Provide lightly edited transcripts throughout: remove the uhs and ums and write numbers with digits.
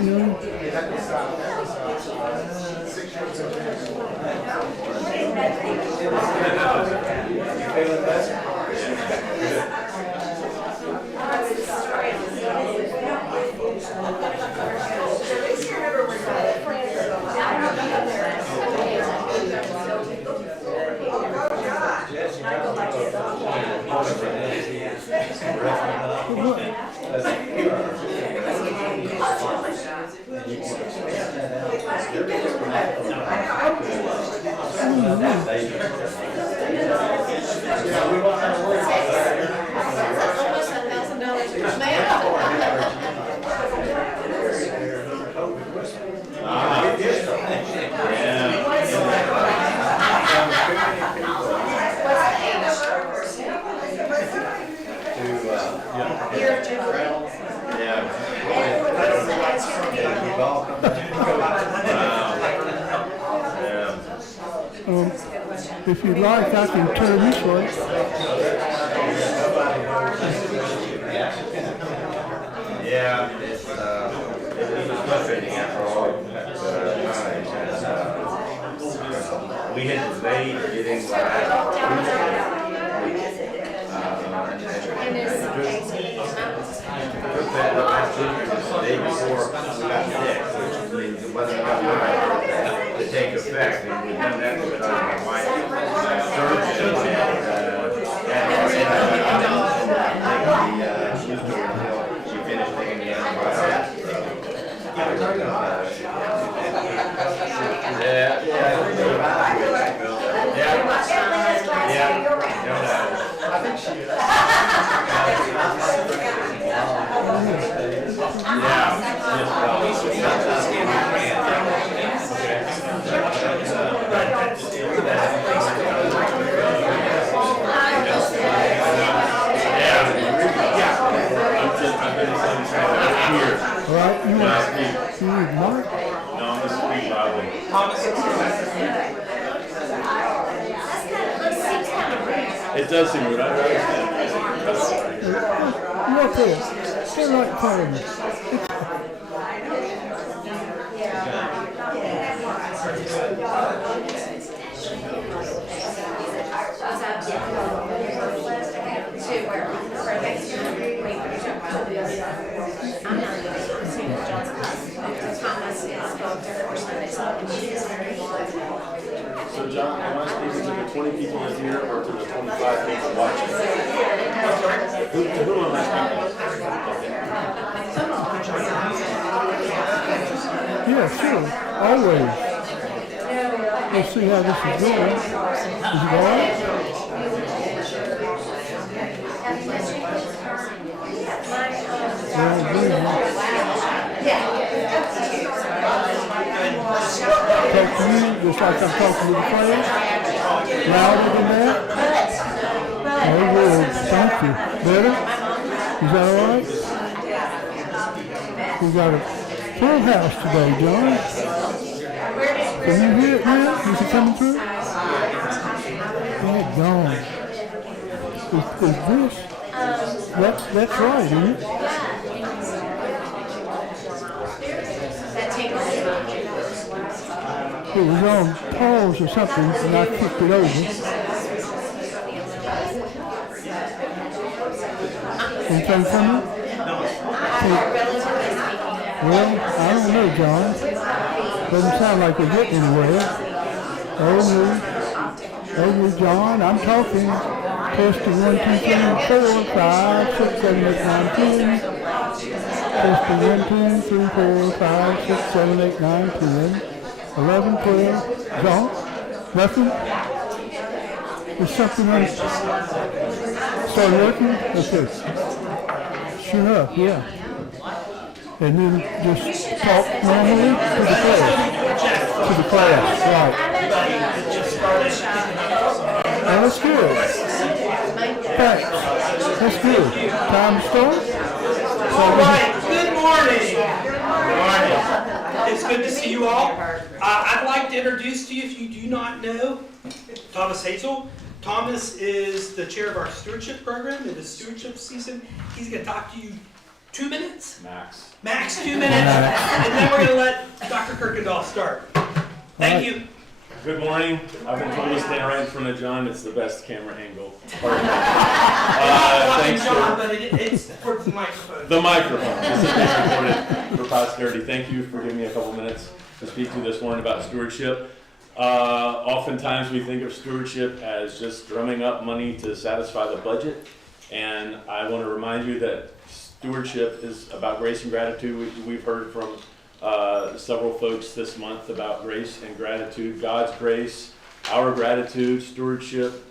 You know? If you'd like, I can turn this way. Yeah, it was frustrating after all that time. We had delayed getting live. Took that last week, the day before we got sick, which means it wasn't enough time to take effect. And we done that because my wife surgeon she finished taking the antibiotics. I think she is. Right, you need Mark? No, I'm the street Bible. It does seem weird. You're up there. Stay right in front of me. So John, am I speaking to the 20 people in here or to the 25 people watching? Who am I speaking? Yeah, sure. Always. Let's see how this is going. Is it all right? Talk to you just like I'm talking to the class? Louder than that? Oh, good. Thank you. Better? Is that all right? We got a full house today, John. Can you hear it now? Is it coming through? Yeah, gone. Is this? That's right, isn't it? It was on pause or something, and I kicked it over. Anything coming? Well, I don't know, John. Doesn't sound like we're getting anywhere. Oh, no, John, I'm talking. Testing 1, 2, 3, 4, 5, 6, 7, 8, 9, 10. Testing 1, 2, 3, 4, 5, 6, 7, 8, 9, 10. 11, 12, John? Nothing? There's something on it. Start working? Okay. Sure enough, yeah. And then just talk normally to the class. To the class, right. Oh, that's good. Thanks. That's good. Time to start? All right. Good morning. Good morning. It's good to see you all. I'd like to introduce to you, if you do not know, Thomas Hazel. Thomas is the chair of our stewardship program. It is stewardship season. He's going to talk to you 2 minutes? Max. Max 2 minutes. And then we're going to let Dr. Kuykendall start. Thank you. Good morning. I've been told to stand right in front of John. It's the best camera angle. Thanks John, for but it's for the microphone. the microphone. This is being recorded for posterity. Thank you for giving me a couple minutes to speak to you this morning about stewardship. Oftentimes we think of stewardship as just drumming up money to satisfy the budget. And I want to remind you that stewardship is about grace and gratitude. We've heard from several folks this month about grace and gratitude. God's grace, our gratitude. Stewardship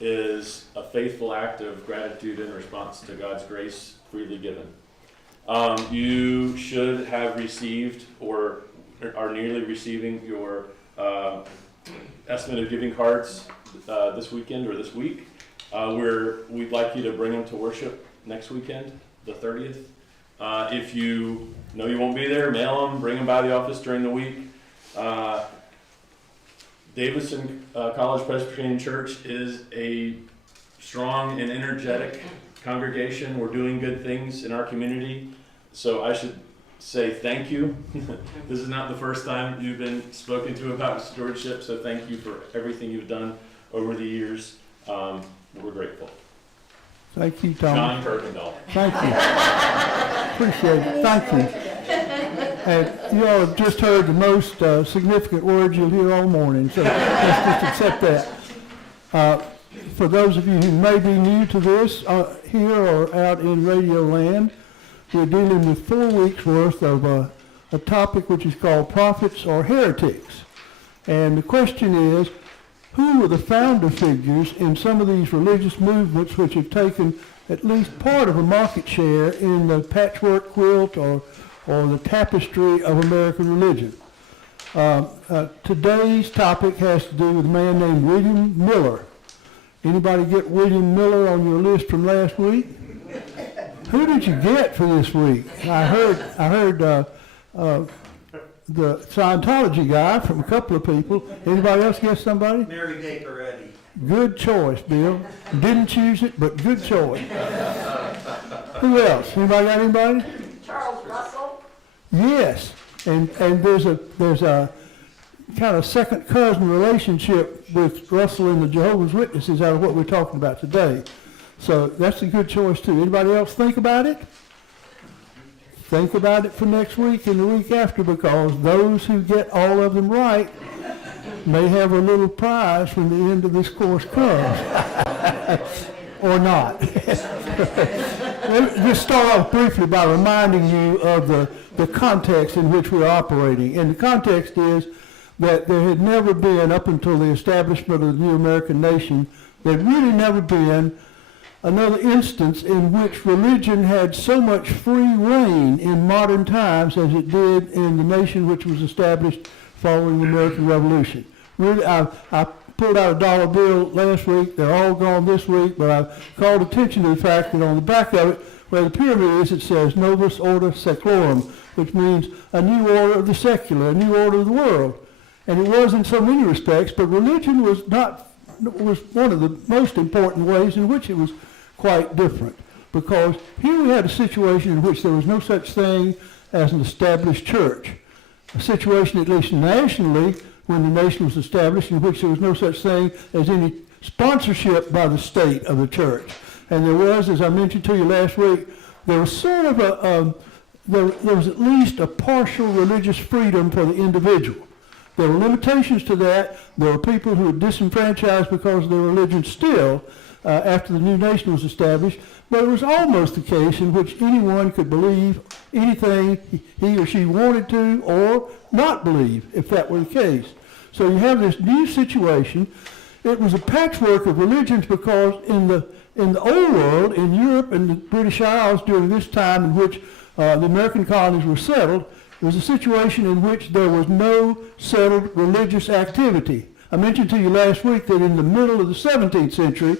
is a faithful act of gratitude in response to God's grace freely given. You should have received or are nearly receiving your estimate of giving cards this weekend or this week. We'd like you to bring them to worship next weekend, the 30th. If you know you won't be there, mail them, bring them by the office during the week. Davidson College Presbyterian Church is a strong and energetic congregation. We're doing good things in our community. So I should say thank you. This is not the first time you've been spoken to about stewardship, so thank you for everything you've done over the years. We're grateful. Thank you, Tom. John Kuykendall. Thank you. Appreciate it. Thank you. And you all have just heard the most significant words you'll hear all morning, so let's just accept that. For those of you who may be new to this, here or out in Radio Land, we're dealing with 4 weeks worth of a topic which is called prophets or heretics. And the question is, who were the founder figures in some of these religious movements which have taken at least part of a market share in the patchwork quilt or the tapestry of American religion? Today's topic has to do with a man named William Miller. Anybody get William Miller on your list from last week? Who did you get for this week? I heard the Scientology guy from a couple of people. Anybody else get somebody? Mary Baker Eddy. Good choice, Bill. Didn't choose it, but good choice. Who else? Anybody got anybody? Charles Russell. Yes, and there's a kind of second cousin relationship with Russell and the Jehovah's Witnesses out of what we're talking about today. So that's a good choice too. Anybody else think about it? Think about it for next week and the week after, because those who get all of them right may have a little prize when the end of this course comes. Or not. Let me just start off briefly by reminding you of the context in which we're operating. And the context is that there had never been, up until the establishment of the new American nation, there had really never been another instance in which religion had so much free reign in modern times as it did in the nation which was established following the American Revolution. Really, I pulled out a dollar bill last week. They're all gone this week, but I called attention to the fact that on the back of it, where the pyramid is, it says Novus Ordo Seclorum, which means a new order of the secular, a new order of the world. And it was in so many respects, but religion was one of the most important ways in which it was quite different, because here we had a situation in which there was no such thing as an established church, a situation at least nationally when the nation was established in which there was no such thing as any sponsorship by the state of the church. And there was, as I mentioned to you last week, there was sort of there was at least a partial religious freedom for the individual. There were limitations to that. There were people who were disenfranchised because of their religion still, after the new nation was established, but it was almost the case in which anyone could believe anything he or she wanted to or not believe, if that were the case. So you have this new situation. It was a patchwork of religions because in the old world, in Europe and the British Isles during this time in which the American colonies were settled, it was a situation in which there was no settled religious activity. I mentioned to you last week that in the middle of the 17th century,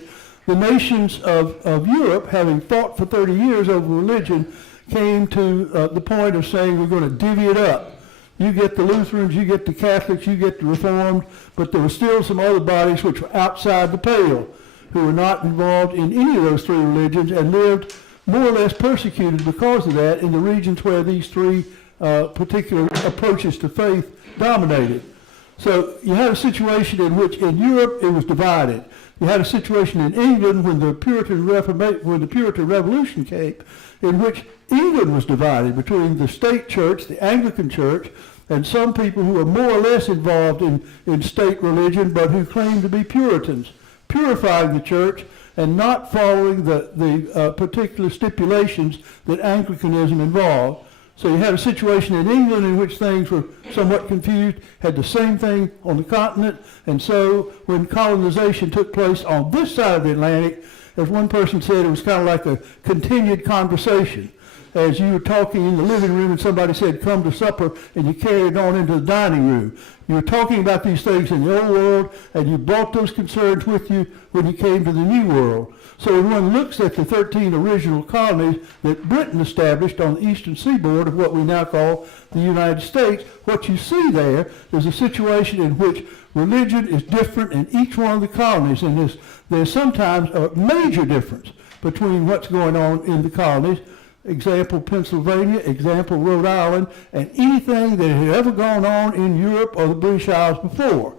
the nations of Europe, having fought for 30 years over religion, came to the point of saying, we're going to divvy it up. You get the Lutherans, you get the Catholics, you get the Reformed, but there were still some other bodies which were outside the pale, who were not involved in any of those three religions and lived more or less persecuted because of that in the regions where these three particular approaches to faith dominated. So you had a situation in which in Europe it was divided. You had a situation in England when the Puritan Revolution came, in which England was divided between the state church, the Anglican church, and some people who were more or less involved in state religion, but who claimed to be Puritans, purifying the church and not following the particular stipulations that Anglicanism involved. So you had a situation in England in which things were somewhat confused, had the same thing on the continent, and so when colonization took place on this side of the Atlantic, as one person said, it was kind of like a continued conversation. As you were talking in the living room and somebody said, come to supper, and you carried it on into the dining room. You were talking about these things in the old world, and you brought those concerns with you when you came to the new world. So when one looks at the 13 original colonies that Britain established on the eastern seaboard of what we now call the United States, what you see there is a situation in which religion is different in each one of the colonies, and there's sometimes a major difference between what's going on in the colonies. Example, Pennsylvania, example, Rhode Island, and anything that had ever gone on in Europe or the British Isles before.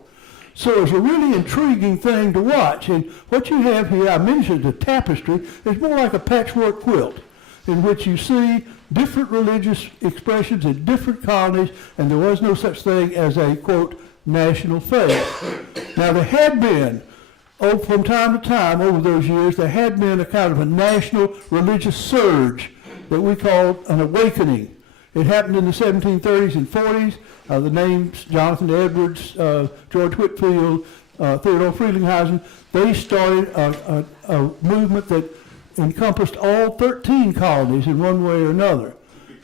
So it's a really intriguing thing to watch. And what you have here, I mentioned the tapestry, is more like a patchwork quilt in which you see different religious expressions in different colonies, and there was no such thing as a, quote, national faith. Now there had been, from time to time over those years, there had been a kind of a national religious surge that we called an awakening. It happened in the 1730s and 40s. The names Jonathan Edwards, George Whitefield, Theodore Frelinghuysen, they started a movement that encompassed all 13 colonies in one way or another.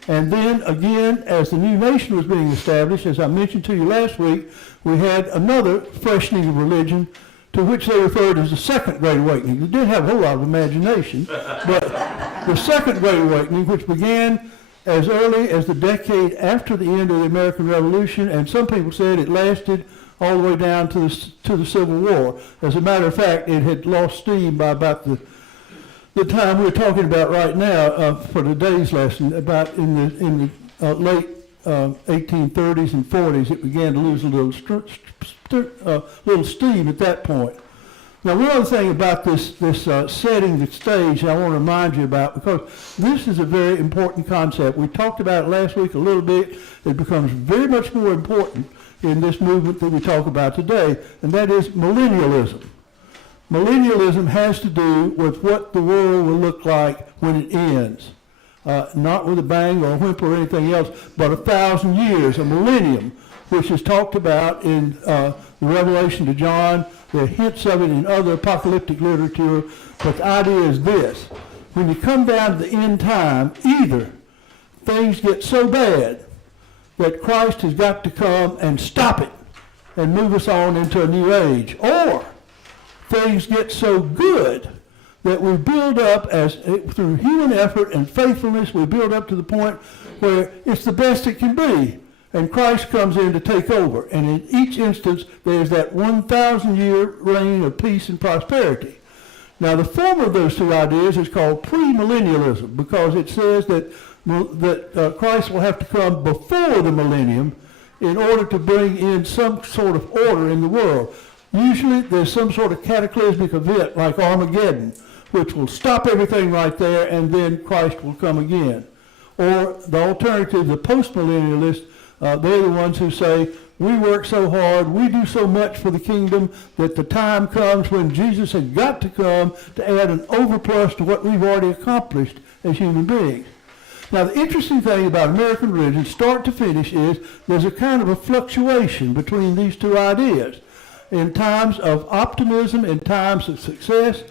And then again, as the new nation was being established, as I mentioned to you last week, we had another freshening of religion, to which they referred as the Second Great Awakening. They did have a whole lot of imagination, but the Second Great Awakening, which began as early as the decade after the end of the American Revolution, and some people said it lasted all the way down to the Civil War. As a matter of fact, it had lost steam by about the time we're talking about right now for today's lesson. About in the late 1830s and 40s, it began to lose a little steam at that point. Now, one other thing about this setting the stage I want to remind you about, because this is a very important concept. We talked about it last week a little bit. It becomes very much more important in this movement that we talk about today, and that is millennialism. Millennialism has to do with what the world will look like when it ends. Not with a bang or a whimper or anything else, but 1,000 years, a millennium, which is talked about in the Revelation to John. There are hints of it in other apocalyptic literature, but the idea is this. When you come down to the end time, either things get so bad that Christ has got to come and stop it and move us on into a new age, or things get so good that we build up through human effort and faithfulness, we build up to the point where it's the best it can be. And Christ comes in to take over. And in each instance, there's that 1,000-year reign of peace and prosperity. Now, the former of those two ideas is called premillennialism, because it says that Christ will have to come before the millennium in order to bring in some sort of order in the world. Usually, there's some sort of cataclysmic event like Armageddon, which will stop everything right there, and then Christ will come again. Or the alternative, the postmillennialists, they're the ones who say, we work so hard, we do so much for the kingdom that the time comes when Jesus has got to come to add an overplus to what we've already accomplished as human beings. Now, the interesting thing about American religion, start to finish, is there's a kind of a fluctuation between these two ideas. In times of optimism, in times of success,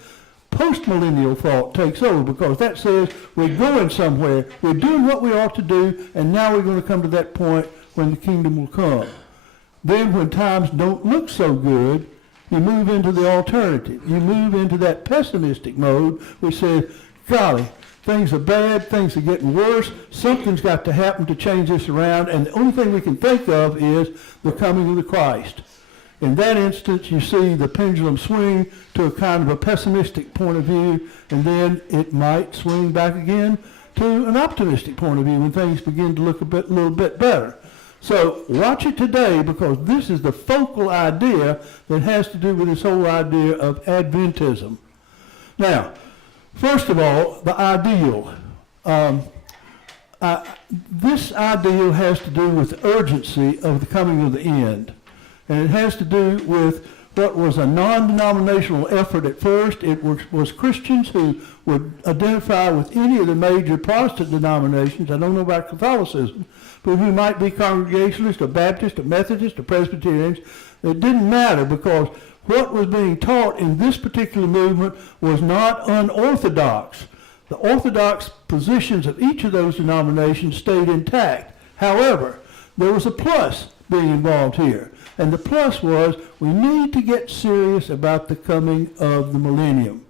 postmillennial thought takes over, because that says we're going somewhere, we're doing what we ought to do, and now we're going to come to that point when the kingdom will come. Then when times don't look so good, you move into the alternative. You move into that pessimistic mode which says, golly, things are bad, things are getting worse, something's got to happen to change this around, and the only thing we can think of is the coming of the Christ. In that instance, you see the pendulum swing to a kind of a pessimistic point of view, and then it might swing back again to an optimistic point of view when things begin to look a little bit better. So watch it today, because this is the focal idea that has to do with this whole idea of Adventism. Now, first of all, the ideal. This ideal has to do with the urgency of the coming of the end. And it has to do with what was a non-denominational effort at first. It was Christians who would identify with any of the major Protestant denominations. I don't know about Catholicism, but who might be Congregationalists or Baptists or Methodists or Presbyterians. It didn't matter, because what was being taught in this particular movement was not unorthodox. The orthodox positions of each of those denominations stayed intact. However, there was a plus being involved here. And the plus was, we need to get serious about the coming of the millennium.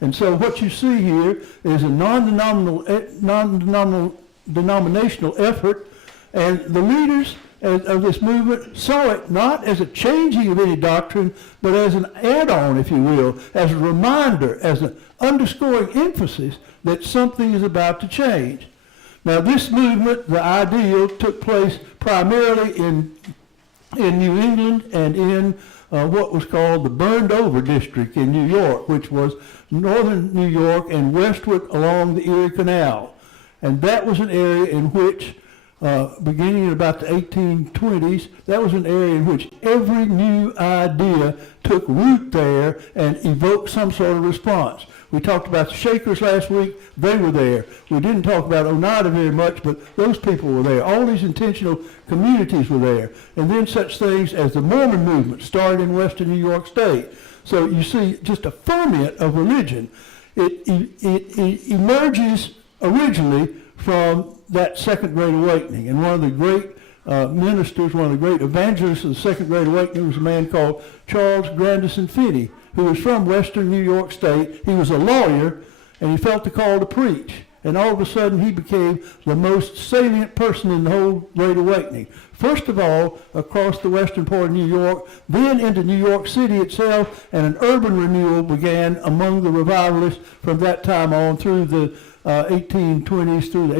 And so what you see here is a non-denominational effort, and the leaders of this movement saw it not as a changing of any doctrine, but as an add-on, if you will, as a reminder, as an underscoring emphasis that something is about to change. Now, this movement, the ideal, took place primarily in New England and in what was called the Burned Over District in New York, which was northern New York and westward along the Erie Canal. And that was an area in which, beginning in about the 1820s, that was an area in which every new idea took root there and evoked some sort of response. We talked about the Shakers last week. They were there. We didn't talk about Oneida very much, but those people were there. All these intentional communities were there. And then such things as the Mormon movement started in western New York State. So you see just a ferment of religion. It emerges originally from that Second Great Awakening. And one of the great ministers, one of the great evangelists of the Second Great Awakening was a man called Charles Grandison Finney, who was from western New York State. He was a lawyer, and he felt the call to preach. And all of a sudden, he became the most salient person in the whole Great Awakening. First of all, across the western part of New York, then into New York City itself, and an urban renewal began among the revivalists from that time on through the 1820s through the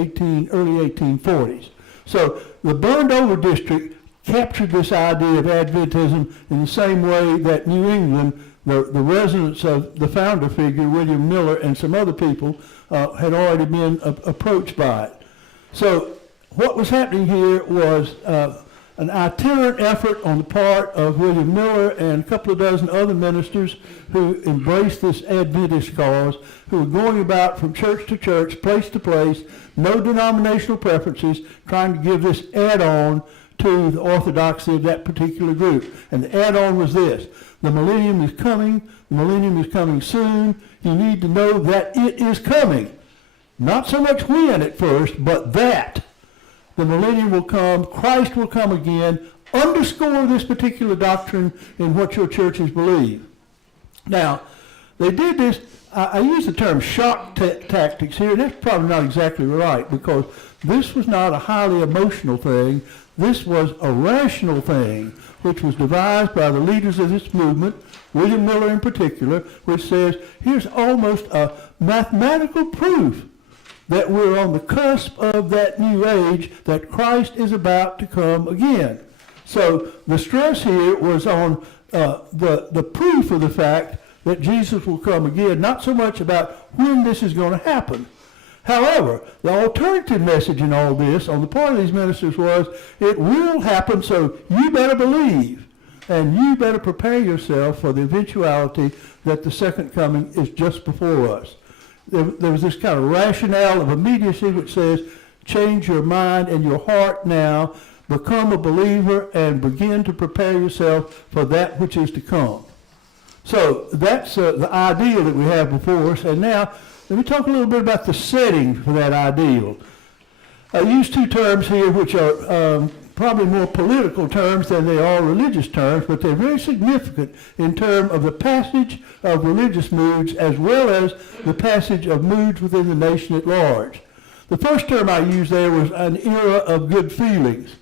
early 1840s. So the Burned Over District captured this idea of Adventism in the same way that New England, the residents of the founder figure, William Miller, and some other people had already been approached by it. So what was happening here was an itinerant effort on the part of William Miller and a couple of dozen other ministers who embraced this Adventist cause, who were going about from church to church, place to place, no denominational preferences, trying to give this add-on to the orthodoxy of that particular group. And the add-on was this: the millennium is coming. The millennium is coming soon. You need to know that it is coming. Not so much when at first, but that. The millennium will come. Christ will come again. Underscore this particular doctrine in what your churches believe. Now, they did this. I use the term shock tactics here. That's probably not exactly right, because this was not a highly emotional thing. This was a rational thing, which was devised by the leaders of this movement, William Miller in particular, which says, here's almost a mathematical proof that we're on the cusp of that new age, that Christ is about to come again. So the stress here was on the proof of the fact that Jesus will come again, not so much about when this is going to happen. However, the alternative message in all this on the part of these ministers was, it will happen, so you better believe, and you better prepare yourself for the eventuality that the second coming is just before us. There was this kind of rationale of immediacy which says, change your mind and your heart now, become a believer, and begin to prepare yourself for that which is to come. So that's the ideal that we have before us. And now, let me talk a little bit about the setting for that ideal. I use two terms here which are probably more political terms than they are religious terms, but they're very significant in terms of the passage of religious moods as well as the passage of moods within the nation at large. The first term I used there was an era of good feelings.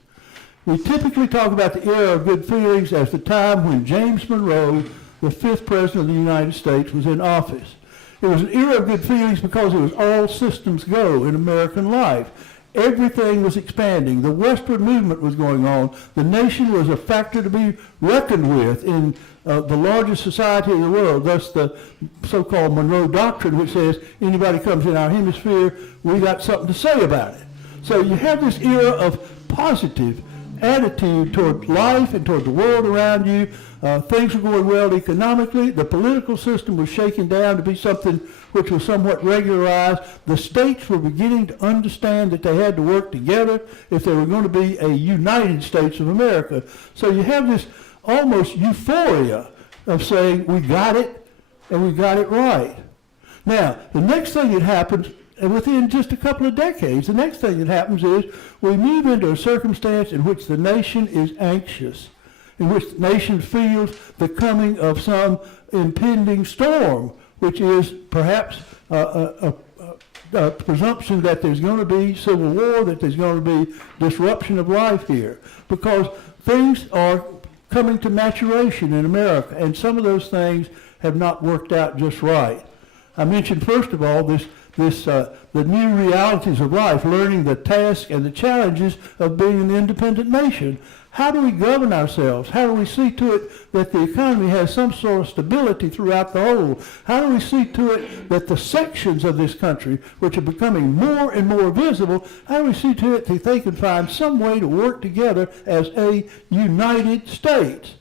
We typically talk about the era of good feelings as the time when James Monroe, the 5th President of the United States, was in office. It was an era of good feelings because it was all systems go in American life. Everything was expanding. The westward movement was going on. The nation was a factor to be reckoned with in the largest society in the world. Thus the so-called Monroe Doctrine, which says anybody comes in our hemisphere, we got something to say about it. So you have this era of positive attitude toward life and toward the world around you. Things were going well economically. The political system was shaken down to be something which was somewhat regularized. The states were beginning to understand that they had to work together if they were going to be a United States of America. So you have this almost euphoria of saying, we got it, and we got it right. Now, the next thing that happens, and within just a couple of decades, the next thing that happens is we move into a circumstance in which the nation is anxious, in which the nation feels the coming of some impending storm, which is perhaps a presumption that there's going to be civil war, that there's going to be disruption of life here, because things are coming to maturation in America, and some of those things have not worked out just right. I mentioned, first of all, the new realities of life, learning the tasks and the challenges of being an independent nation. How do we govern ourselves? How do we see to it that the economy has some sort of stability throughout the whole? How do we see to it that the sections of this country, which are becoming more and more visible, how do we see to it that they can find some way to work together as a United States?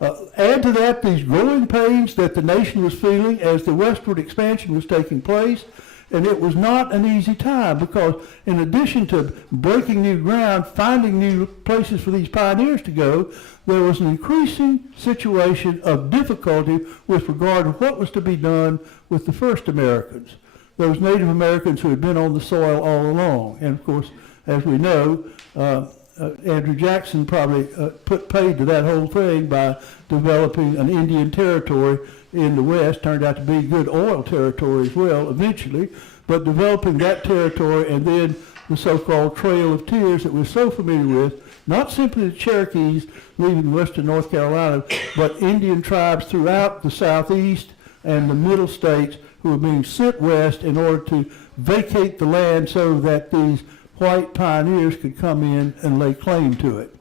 Add to that these growing pains that the nation was feeling as the westward expansion was taking place. And it was not an easy time because in addition to breaking new ground, finding new places for these pioneers to go, there was an increasing situation of difficulty with regard to what was to be done with the first Americans, those Native Americans who had been on the soil all along. And of course, as we know, Andrew Jackson probably put paid to that whole thing by developing an Indian territory in the West. Turned out to be good oil territory as well eventually, but developing that territory and then the so-called Trail of Tears that we're so familiar with, not simply the Cherokees leaving western North Carolina, but Indian tribes throughout the southeast and the middle states who were being sent west in order to vacate the land so that these white pioneers could come in and lay claim to it.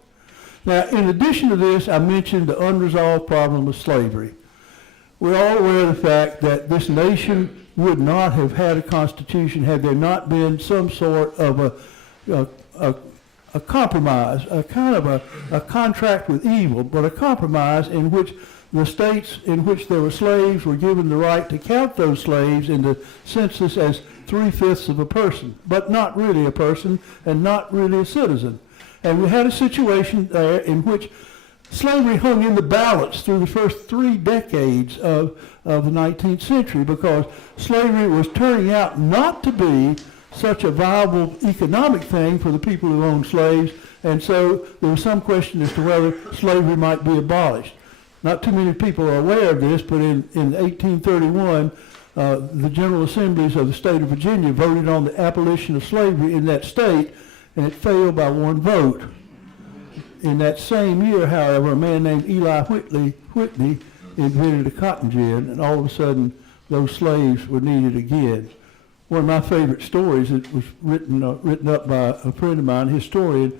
Now, in addition to this, I mentioned the unresolved problem of slavery. We're all aware of the fact that this nation would not have had a constitution had there not been some sort of a compromise, a kind of a contract with evil, but a compromise in which the states in which there were slaves were given the right to count those slaves in the census as 3/5 of a person, but not really a person and not really a citizen. And we had a situation there in which slavery hung in the balance through the first 3 decades of the 19th century because slavery was turning out not to be such a viable economic thing for the people who owned slaves, and so there was some question as to whether slavery might be abolished. Not too many people are aware of this, but in 1831, the General Assemblies of the state of Virginia voted on the abolition of slavery in that state, and it failed by 1 vote. In that same year, however, a man named Eli Whitney invented a cotton gin, and all of a sudden, those slaves were needed again. One of my favorite stories, it was written up by a friend of mine, a historian,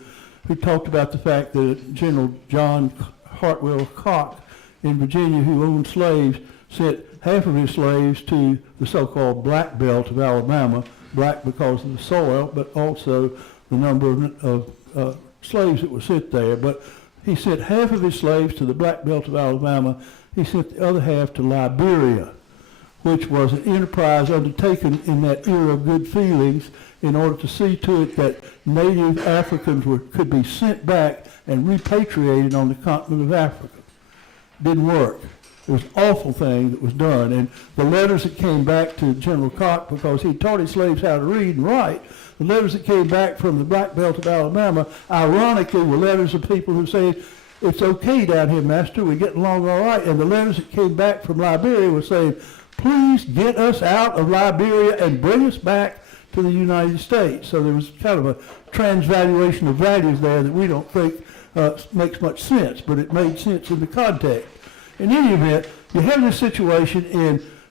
who talked about the fact that General John Hartwell Cock in Virginia, who owned slaves, sent half of his slaves to the so-called Black Belt of Alabama, black because of the soil, but also the number of slaves that were sent there. But he sent half of his slaves to the Black Belt of Alabama. He sent the other half to Liberia, which was an enterprise undertaken in that era of good feelings in order to see to it that native Africans could be sent back and repatriated on the continent of Africa. Didn't work. It was an awful thing that was done. And the letters that came back to General Cock, because he taught his slaves how to read and write, the letters that came back from the Black Belt of Alabama, ironically, were letters of people who said, "It's okay down here, master, we're getting along all right." And the letters that came back from Liberia were saying, "Please get us out of Liberia and bring us back to the United States. So there was kind of a transvaluation of values there that we don't think makes much sense, but it made sense in the context. In any event, you have this situation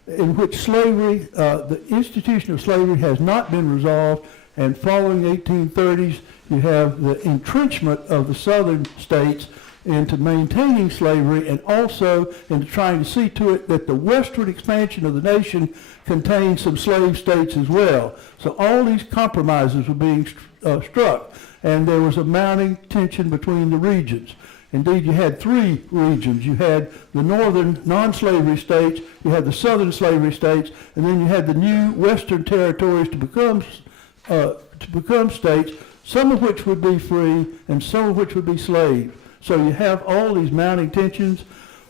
in which slavery, the institution of slavery has not been resolved, and following the 1830s, you have the entrenchment of the southern states into maintaining slavery and also into trying to see to it that the westward expansion of the nation contained some slave states as well. So all these compromises were being struck, and there was a mounting tension between the regions. Indeed, you had three regions. You had the northern non-slavery states, you had the southern slavery states, and then you had the new western territories to become states, some of which would be free and some of which would be slave. So you have all these mounting tensions.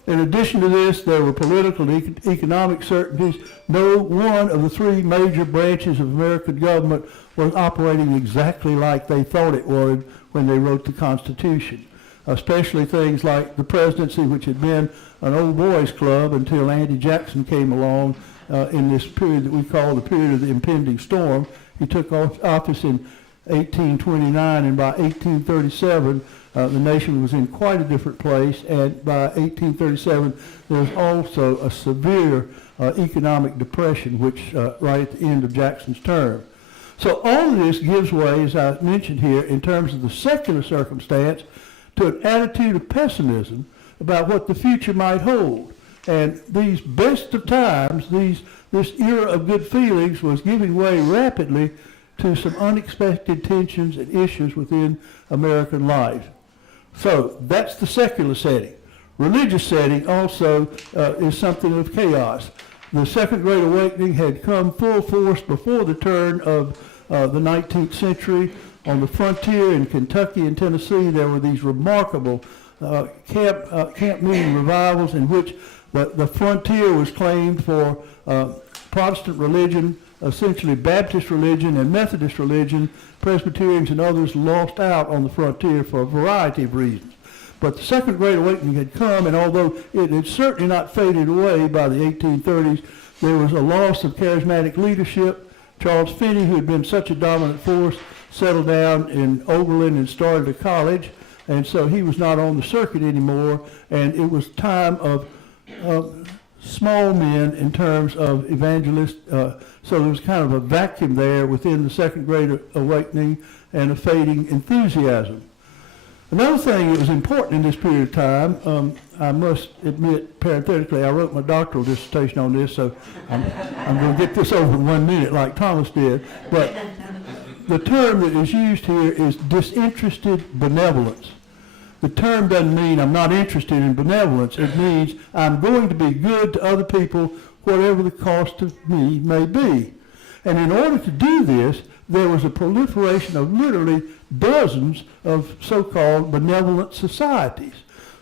In addition to this, there were political and economic certainties. No one of the three major branches of American government was operating exactly like they thought it would when they wrote the Constitution, especially things like the presidency, which had been an old boys club until Andy Jackson came along in this period that we call the period of the impending storm. He took office in 1829, and by 1837, the nation was in quite a different place, and by 1837, there was also a severe economic depression, which right at the end of Jackson's term. So all of this gives way, as I mentioned here, in terms of the secular circumstance, to an attitude of pessimism about what the future might hold. And these best of times, this era of good feelings was giving way rapidly to some unexpected tensions and issues within American life. So that's the secular setting. Religious setting also is something of chaos. The Second Great Awakening had come full force before the turn of the 19th century. On the frontier in Kentucky and Tennessee, there were these remarkable camp meeting revivals in which the frontier was claimed for Protestant religion, essentially Baptist religion and Methodist religion. Presbyterians and others lost out on the frontier for a variety of reasons. But the Second Great Awakening had come, and although it had certainly not faded away by the 1830s, there was a loss of charismatic leadership. Charles Finney, who had been such a dominant force, settled down in Oberlin and started a college, and so he was not on the circuit anymore, and it was time of small men in terms of evangelists. So there was kind of a vacuum there within the Second Great Awakening and a fading enthusiasm. Another thing that was important in this period of time, I must admit parenthetically, I wrote my doctoral dissertation on this, so I'm going to get this over in 1 minute like Thomas did, but the term that is used here is disinterested benevolence. The term doesn't mean I'm not interested in benevolence. It means I'm going to be good to other people, whatever the cost of me may be. And in order to do this, there was a proliferation of literally dozens of so-called benevolent societies,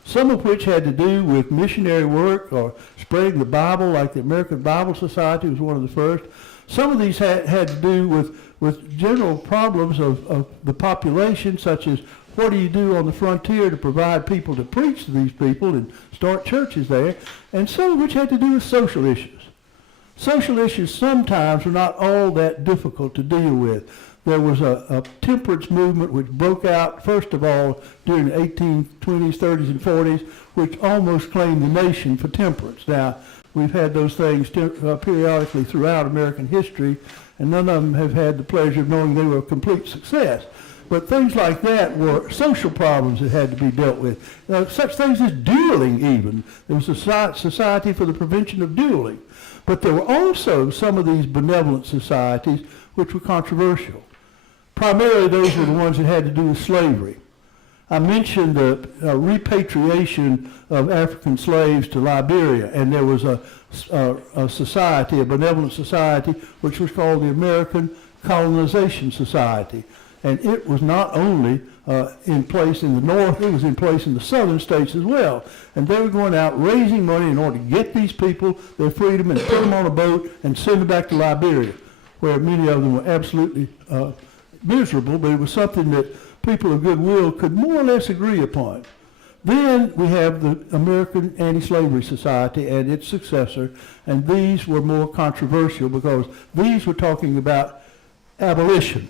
some of which had to do with missionary work or spreading the Bible, like the American Bible Society was one of the first. Some of these had to do with general problems of the population, such as what do you do on the frontier to provide people to preach to these people and start churches there, and some of which had to do with social issues. Social issues sometimes were not all that difficult to deal with. There was a temperance movement which broke out, first of all, during the 1820s, 30s, and 40s, which almost claimed the nation for temperance. Now, we've had those things periodically throughout American history, and none of them have had the pleasure of knowing they were a complete success. But things like that were social problems that had to be dealt with. Such things as dueling even. There was a society for the prevention of dueling. But there were also some of these benevolent societies which were controversial. Primarily those were the ones that had to do with slavery. I mentioned the repatriation of African slaves to Liberia, and there was a society, a benevolent society, which was called the American Colonization Society. And it was not only in place in the north, it was in place in the southern states as well. And they were going out raising money in order to get these people their freedom and put them on a boat and send them back to Liberia, where many of them were absolutely miserable, but it was something that people of goodwill could more or less agree upon. Then we have the American Anti-Slavery Society and its successor, and these were more controversial because these were talking about abolition,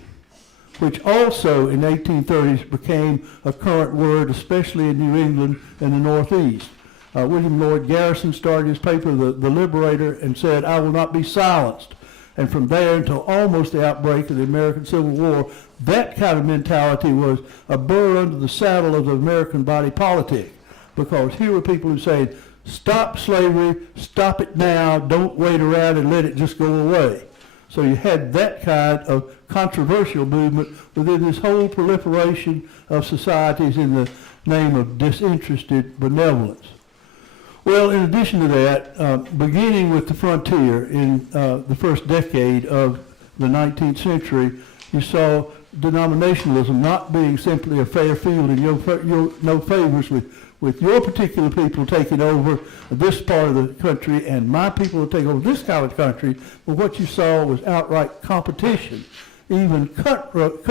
which also in the 1830s became a current word, especially in New England and the Northeast. William Lloyd Garrison started his paper, The Liberator, and said, "I will not be silenced." And from there until almost the outbreak of the American Civil War, that kind of mentality was a burr under the saddle of the American body politic. Because here were people who said, stop slavery, stop it now, don't wait around and let it just go away. So you had that kind of controversial movement within this whole proliferation of societies in the name of disinterested benevolence. Well, in addition to that, beginning with the frontier in the first decade of the 19th century, you saw denominationalism not being simply a fair field and no favors with your particular people taking over this part of the country and my people will take over this kind of country, but what you saw was outright competition, even cutthroat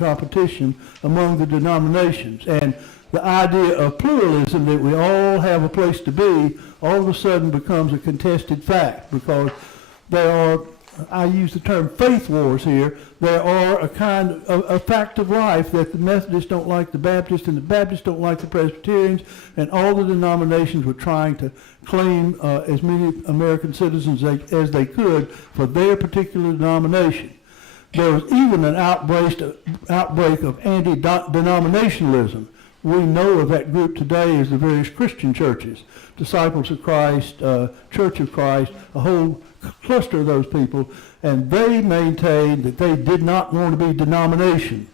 competition among the denominations. And the idea of pluralism, that we all have a place to be, all of a sudden becomes a contested fact, because there are, I use the term faith wars here, there are a kind of a fact of life that the Methodists don't like the Baptists and the Baptists don't like the Presbyterians, and all the denominations were trying to claim as many American citizens as they could for their particular denomination. There was even an outbreak of anti-denominationalism. We know of that group today as the various Christian churches, Disciples of Christ, Church of Christ, a whole cluster of those people, and they maintained that they did not want to be denominations,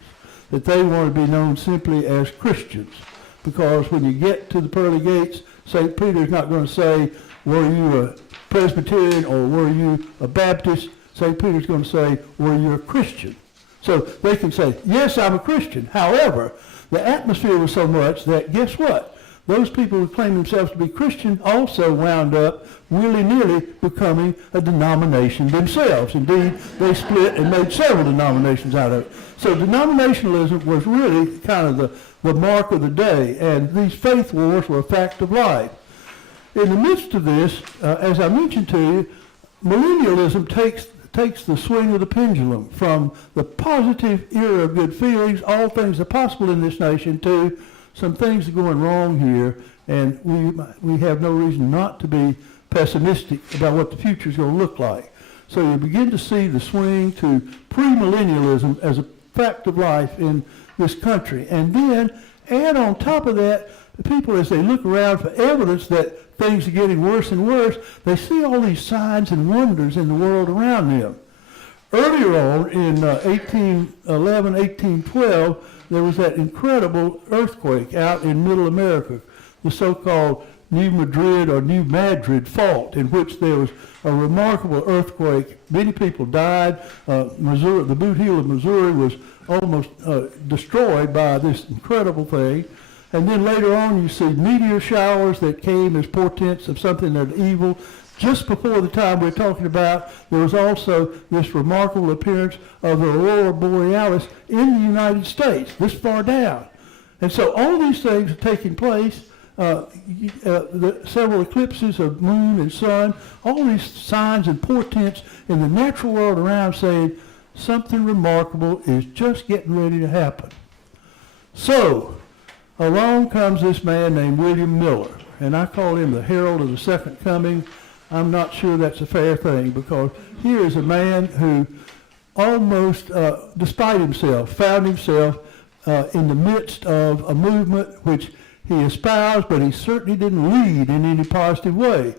that they wanted to be known simply as Christians. Because when you get to the pearly gates, St. Peter's not going to say, were you a Presbyterian or were you a Baptist? St. Peter's going to say, were you a Christian? So they can say, yes, I'm a Christian. However, the atmosphere was so much that, guess what? Those people who claimed themselves to be Christian also wound up willy-nilly becoming a denomination themselves. Indeed, they split and made several denominations out of it. So denominationalism was really kind of the mark of the day, and these faith wars were a fact of life. In the midst of this, as I mentioned to you, millennialism takes the swing of the pendulum from the positive era of good feelings, all things are possible in this nation, to some things are going wrong here, and we have no reason not to be pessimistic about what the future is going to look like. So you begin to see the swing to premillennialism as a fact of life in this country. And then add on top of that, the people, as they look around for evidence that things are getting worse and worse, they see all these signs and wonders in the world around them. Earlier on, in 1811, 1812, there was that incredible earthquake out in Middle America, the so-called New Madrid or New Madrid fault, in which there was a remarkable earthquake. Many people died. Missouri, the Boot Heel of Missouri was almost destroyed by this incredible thing. And then later on you see meteor showers that came as portents of something that evil. Just before the time we're talking about, there was also this remarkable appearance of the Aurora Borealis in the United States, this far down. And so all these things are taking place, several eclipses of moon and sun, all these signs and portents in the natural world around saying something remarkable is just getting ready to happen. So, along comes this man named William Miller, and I call him the herald of the second coming. I'm not sure that's a fair thing, because here is a man who almost, despite himself, found himself in the midst of a movement which he espoused, but he certainly didn't lead in any positive way.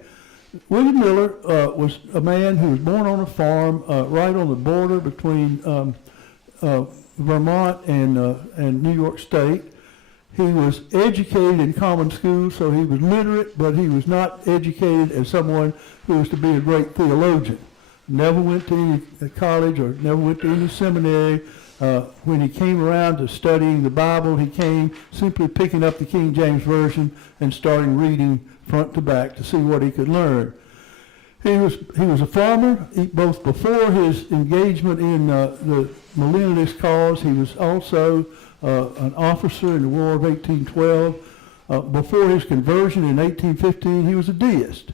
William Miller was a man who was born on a farm right on the border between Vermont and New York State. He was educated in common schools, so he was literate, but he was not educated as someone who was to be a great theologian. Never went to any college or never went to any seminary. When he came around to studying the Bible, he came simply picking up the King James Version and starting reading front to back to see what he could learn. He was a farmer, both before his engagement in the millennialist cause. He was also an officer in the War of 1812. Before his conversion in 1815, he was a deist,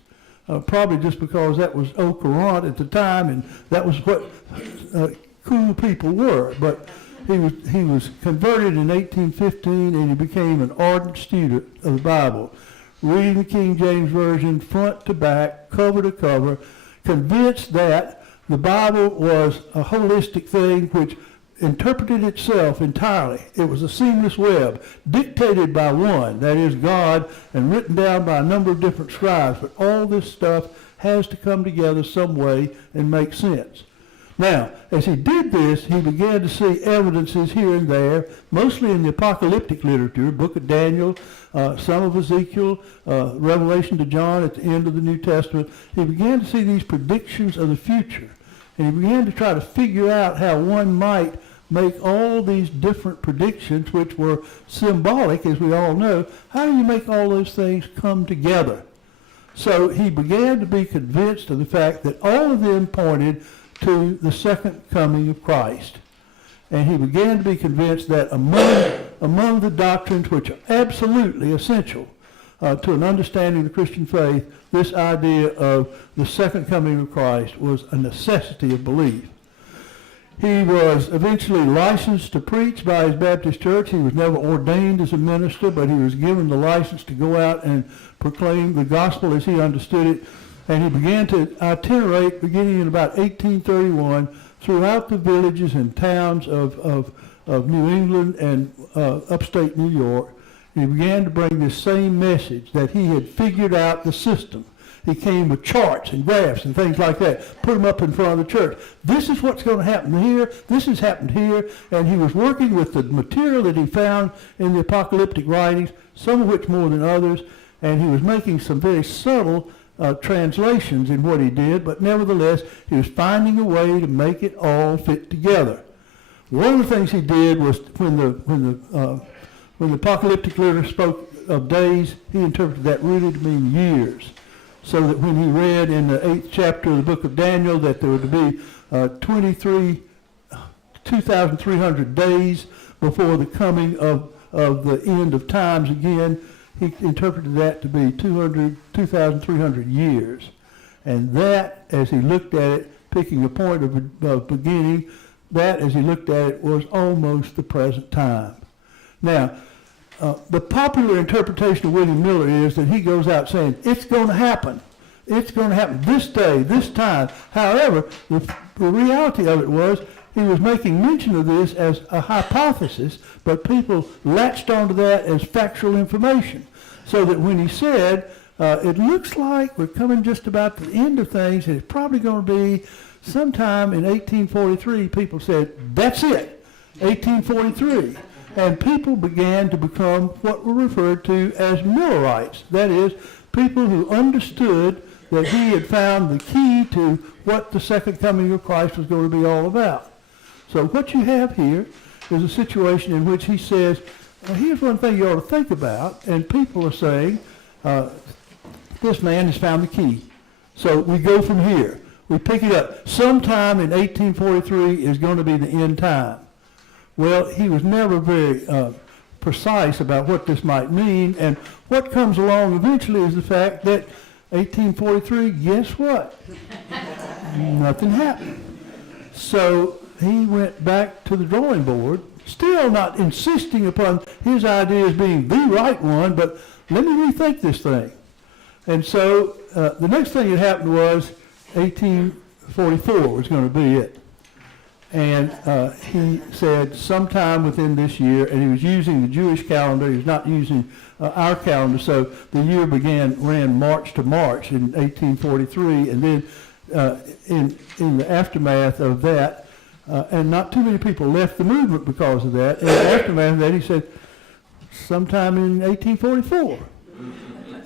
probably just because that was au courant at the time, and that was what cool people were, but he was converted in 1815, and he became an ardent student of the Bible, reading the King James Version front to back, cover to cover, convinced that the Bible was a holistic thing which interpreted itself entirely. It was a seamless web, dictated by one, that is God, and written down by a number of different scribes, but all this stuff has to come together some way and make sense. Now, as he did this, he began to see evidences here and there, mostly in the apocalyptic literature, book of Daniel, some of Ezekiel, Revelation to John at the end of the New Testament. He began to see these predictions of the future. And he began to try to figure out how one might make all these different predictions, which were symbolic, as we all know. How do you make all those things come together? So he began to be convinced of the fact that all of them pointed to the second coming of Christ. And he began to be convinced that among the doctrines which are absolutely essential to an understanding of the Christian faith, this idea of the second coming of Christ was a necessity of belief. He was eventually licensed to preach by his Baptist church. He was never ordained as a minister, but he was given the license to go out and proclaim the gospel as he understood it. And he began to itinerate, beginning in about 1831, throughout the villages and towns of New England and upstate New York. And he began to bring this same message that he had figured out the system. He came with charts and graphs and things like that, put them up in front of the church. This is what's going to happen here. This has happened here. And he was working with the material that he found in the apocalyptic writings, some of which more than others. And he was making some very subtle translations in what he did, but nevertheless, he was finding a way to make it all fit together. One of the things he did was when the apocalyptic literature spoke of days, he interpreted that really to mean years. So that when he read in the 8th chapter of the book of Daniel that there were to be 2,300 days before the coming of the end of times again, he interpreted that to be 2,300 years. And that, as he looked at it, picking a point of beginning, that, as he looked at it, was almost the present time. Now, the popular interpretation of William Miller is that he goes out saying, it's going to happen. It's going to happen this day, this time. However, the reality of it was he was making mention of this as a hypothesis, but people latched onto that as factual information. So that when he said, it looks like we're coming just about to the end of things, and it's probably going to be sometime in 1843, people said, that's it, 1843. And people began to become what were referred to as Millerites. That is, people who understood that he had found the key to what the second coming of Christ was going to be all about. So what you have here is a situation in which he says, here's one thing you ought to think about, and people are saying, this man has found the key. So we go from here. We pick it up. Sometime in 1843 is going to be the end time. Well, he was never very precise about what this might mean, and what comes along eventually is the fact that 1843, guess what? Nothing happened. So he went back to the drawing board, still not insisting upon his idea as being the right one, but let me rethink this thing. And so the next thing that happened was 1844 was going to be it. And he said sometime within this year, and he was using the Jewish calendar, he was not using our calendar, so the year ran March to March in 1843, and then in the aftermath of that, and not too many people left the movement because of that, in the aftermath of that he said sometime in 1844.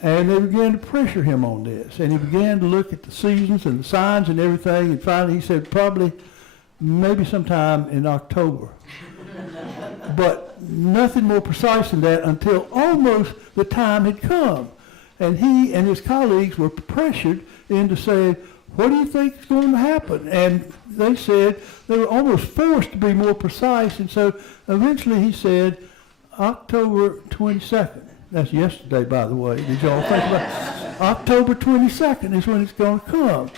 And they began to pressure him on this, and he began to look at the seasons and the signs and everything, and finally he said probably maybe sometime in October. But nothing more precise than that until almost the time had come. And he and his colleagues were pressured into saying, what do you think is going to happen? And they said, they were almost forced to be more precise. And so eventually he said, October 22nd. That's yesterday, by the way. Did y'all think about it? October 22nd is when it's going to come.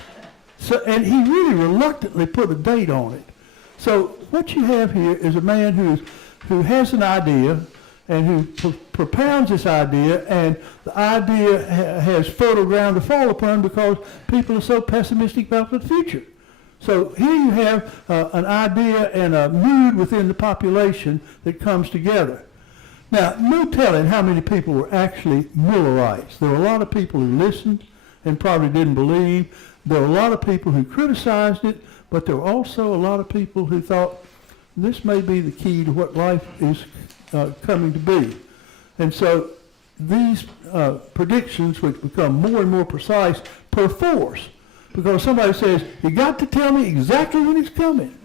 So, and he really reluctantly put a date on it. So what you have here is a man who has an idea and who propounds this idea, and the idea has fertile ground to fall upon because people are so pessimistic about the future. So here you have an idea and a mood within the population that comes together. Now, no telling how many people were actually Millerites. There were a lot of people who listened and probably didn't believe. There were a lot of people who criticized it, but there were also a lot of people who thought this may be the key to what life is coming to be. And so these predictions, which become more and more precise per force, because somebody says, you got to tell me exactly when it's coming.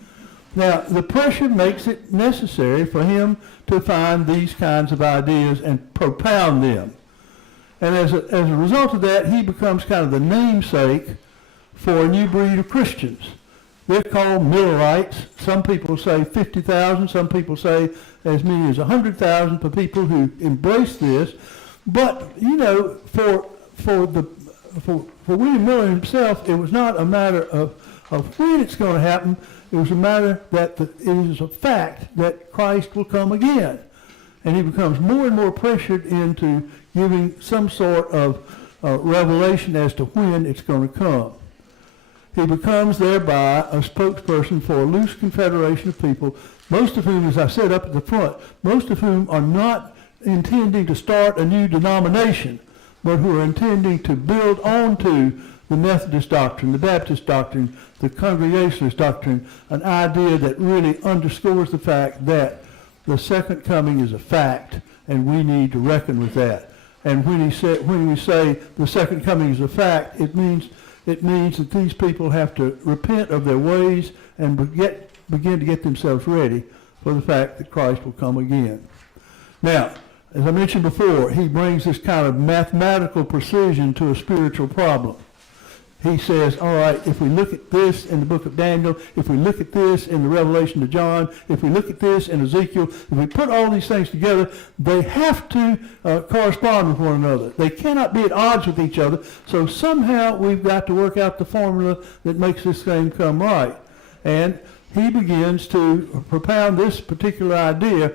Now, the pressure makes it necessary for him to find these kinds of ideas and propound them. And as a result of that, he becomes kind of the namesake for a new breed of Christians. They're called Millerites. Some people say 50,000. Some people say as many as 100,000 for people who embrace this. But, you know, for William Miller himself, it was not a matter of when it's going to happen. It was a matter that it is a fact that Christ will come again. And he becomes more and more pressured into giving some sort of revelation as to when it's going to come. He becomes thereby a spokesperson for a loose confederation of people, most of whom, as I said up at the front, most of whom are not intending to start a new denomination, but who are intending to build onto the Methodist doctrine, the Baptist doctrine, the Congregationalist doctrine, an idea that really underscores the fact that the second coming is a fact, and we need to reckon with that. And when we say the second coming is a fact, it means that these people have to repent of their ways and begin to get themselves ready for the fact that Christ will come again. Now, as I mentioned before, he brings this kind of mathematical precision to a spiritual problem. He says, all right, if we look at this in the book of Daniel, if we look at this in the Revelation of John, if we look at this in Ezekiel, if we put all these things together, they have to correspond with one another. They cannot be at odds with each other, so somehow we've got to work out the formula that makes this thing come right. And he begins to propound this particular idea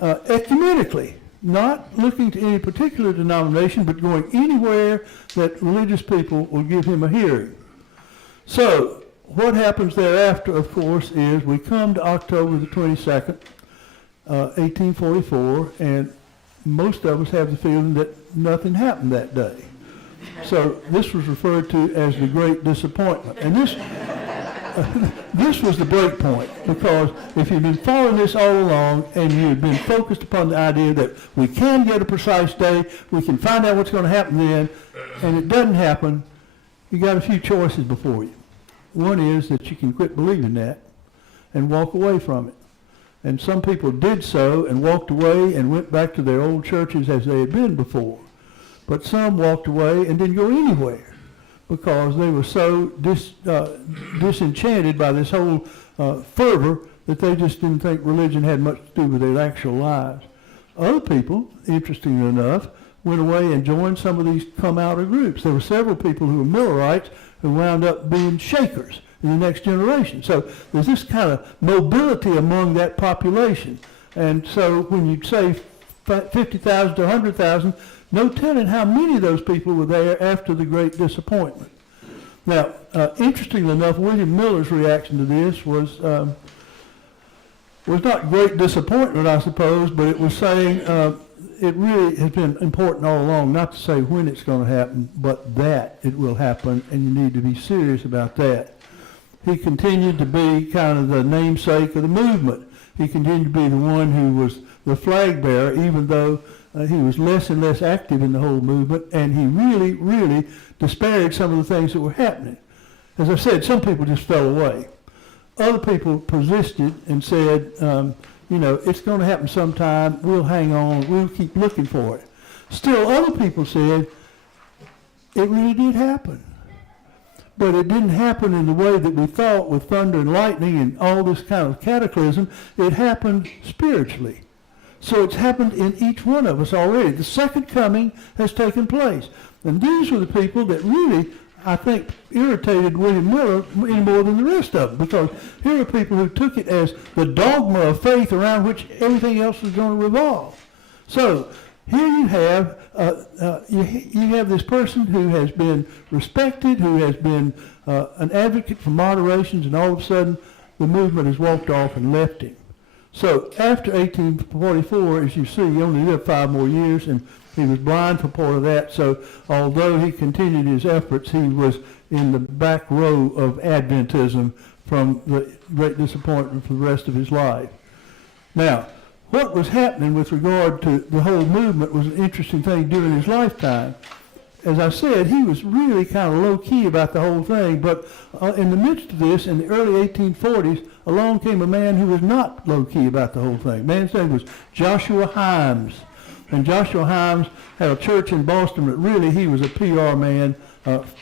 ecumenically, not looking to any particular denomination, but going anywhere that religious people will give him a hearing. So what happens thereafter, of course, is we come to October the 22nd, 1844, and most of us have the feeling that nothing happened that day. So this was referred to as the Great Disappointment. And this was the break point, because if you've been following this all along and you've been focused upon the idea that we can get a precise day, we can find out what's going to happen then, and it doesn't happen, you got a few choices before you. One is that you can quit believing that and walk away from it. And some people did so and walked away and went back to their old churches as they had been before. But some walked away and didn't go anywhere, because they were so disenchanted by this whole fervor that they just didn't think religion had much to do with their actual lives. Other people, interestingly enough, went away and joined some of these come-outer groups. There were several people who were Millerites who wound up being Shakers in the next generation. So there's this kind of mobility among that population. And so when you say 50,000 to 100,000, no telling how many of those people were there after the Great Disappointment. Now, interestingly enough, William Miller's reaction to this was not great disappointment, I suppose, but it was saying it really has been important all along, not to say when it's going to happen, but that it will happen, and you need to be serious about that. He continued to be kind of the namesake of the movement. He continued to be the one who was the flag bearer, even though he was less and less active in the whole movement, and he really, really disparaged some of the things that were happening. As I said, some people just fell away. Other people persisted and said, it's going to happen sometime, we'll hang on, we'll keep looking for it. Still, other people said, it really did happen. But it didn't happen in the way that we thought, with thunder and lightning and all this kind of cataclysm. It happened spiritually. So it's happened in each one of us already. The second coming has taken place. And these were the people that really I think, irritated William Miller any more than the rest of them, because here are people who took it as the dogma of faith around which everything else was going to revolve. So here you have you have this person who has been respected, who has been an advocate for moderations, and all of a sudden the movement has walked off and left him. So after 1844, as you see, he only lived 5 more years, and he was blind for part of that. So although he continued his efforts, he was in the back row of Adventism from the great disappointment for the rest of his life. Now, what was happening with regard to the whole movement was an interesting thing during his lifetime. As I said, he was really kind of low-key about the whole thing, but in the midst of this, in the early 1840s, along came a man who was not low-key about the whole thing. The man's name was Joshua Himes. And Joshua Himes had a church in Boston, but really he was a PR man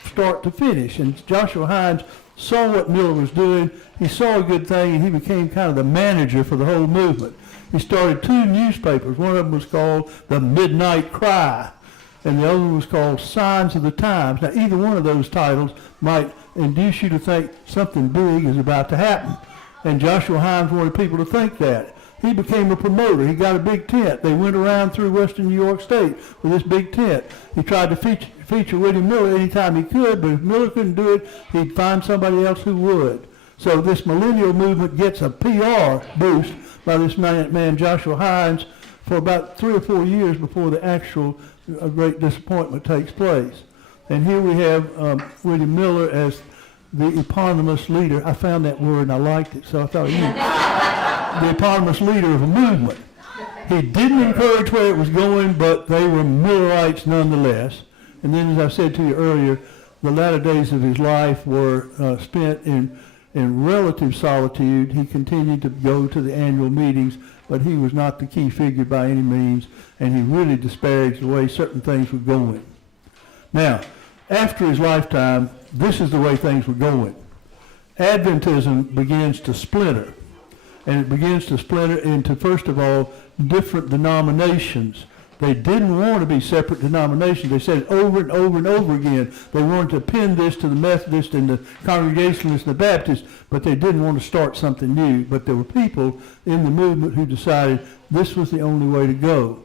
start to finish. And Joshua Himes saw what Miller was doing. He saw a good thing, and he became kind of the manager for the whole movement. He started 2 newspapers. One of them was called The Midnight Cry, and the other one was called Signs of the Times. Now, either one of those titles might induce you to think something big is about to happen. And Joshua Himes wanted people to think that. He became a promoter. He got a big tent. They went around through western New York State with this big tent. He tried to feature William Miller anytime he could, but if Miller couldn't do it, he'd find somebody else who would. So this millennial movement gets a PR boost by this man Joshua Himes for about 3 or 4 years before the actual great disappointment takes place. And here we have William Miller as the eponymous leader. I found that word and I liked it, so I thought, the eponymous leader of a movement. He didn't encourage where it was going, but they were Millerites nonetheless. And then, as I said to you earlier, the latter days of his life were spent in relative solitude. He continued to go to the annual meetings, but he was not the key figure by any means, and he really disparaged the way certain things were going. Now, after his lifetime, this is the way things were going. Adventism begins to splinter, and it begins to splinter into, first of all, different denominations. They didn't want to be separate denominations. They said it over and over and over again. They wanted to pin this to the Methodists and the Congregationalists and the Baptists, but they didn't want to start something new. But there were people in the movement who decided this was the only way to go.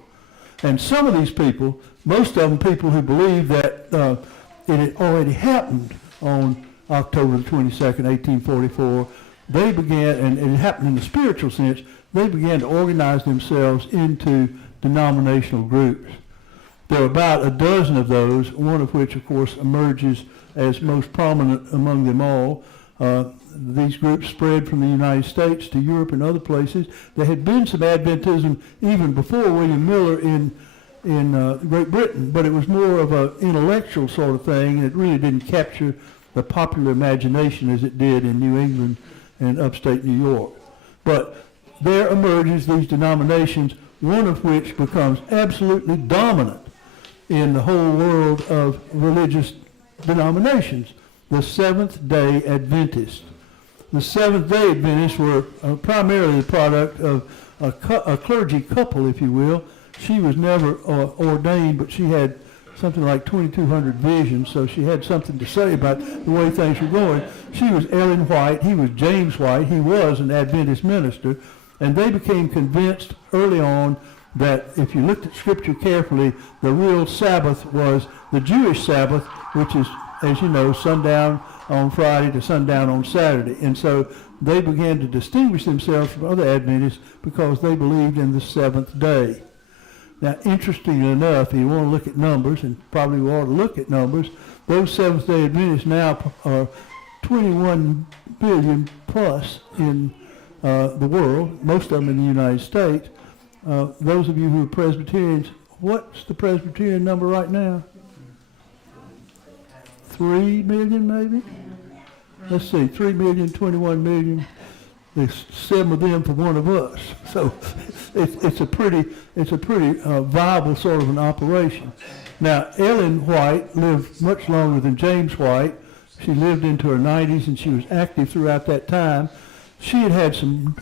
And some of these people, most of them people who believed that it had already happened on October the 22nd, 1844, they began, and it happened in the spiritual sense, they began to organize themselves into denominational groups. There are about a dozen of those, one of which, of course, emerges as most prominent among them all. These groups spread from the United States to Europe and other places. There had been some Adventism even before William Miller in Great Britain, but it was more of an intellectual sort of thing, and it really didn't capture the popular imagination as it did in New England and upstate New York. But there emerges these denominations, one of which becomes absolutely dominant in the whole world of religious denominations, the Seventh-day Adventists. The Seventh-day Adventists were primarily the product of a clergy couple, if you will. She was never ordained, but she had something like 2,200 visions, so she had something to say about the way things were going. She was Ellen White. He was James White. He was an Adventist minister. And they became convinced early on that if you looked at Scripture carefully, the real Sabbath was the Jewish Sabbath, which is, as you know, sundown on Friday to sundown on Saturday. And so they began to distinguish themselves from other Adventists because they believed in the seventh day. Now, interestingly enough, if you want to look at numbers, and probably we ought to look at numbers, those Seventh-day Adventists now are 21 billion plus in the world, most of them in the United States. Those of you who are Presbyterians, what's the Presbyterian number right now? 3 million maybe? Let's see, 3 million, 21 million. There's 7 of them for one of us. So it's a pretty viable sort of an operation. Now, Ellen White lived much longer than James White. She lived into her 90s, and she was active throughout that time. She had some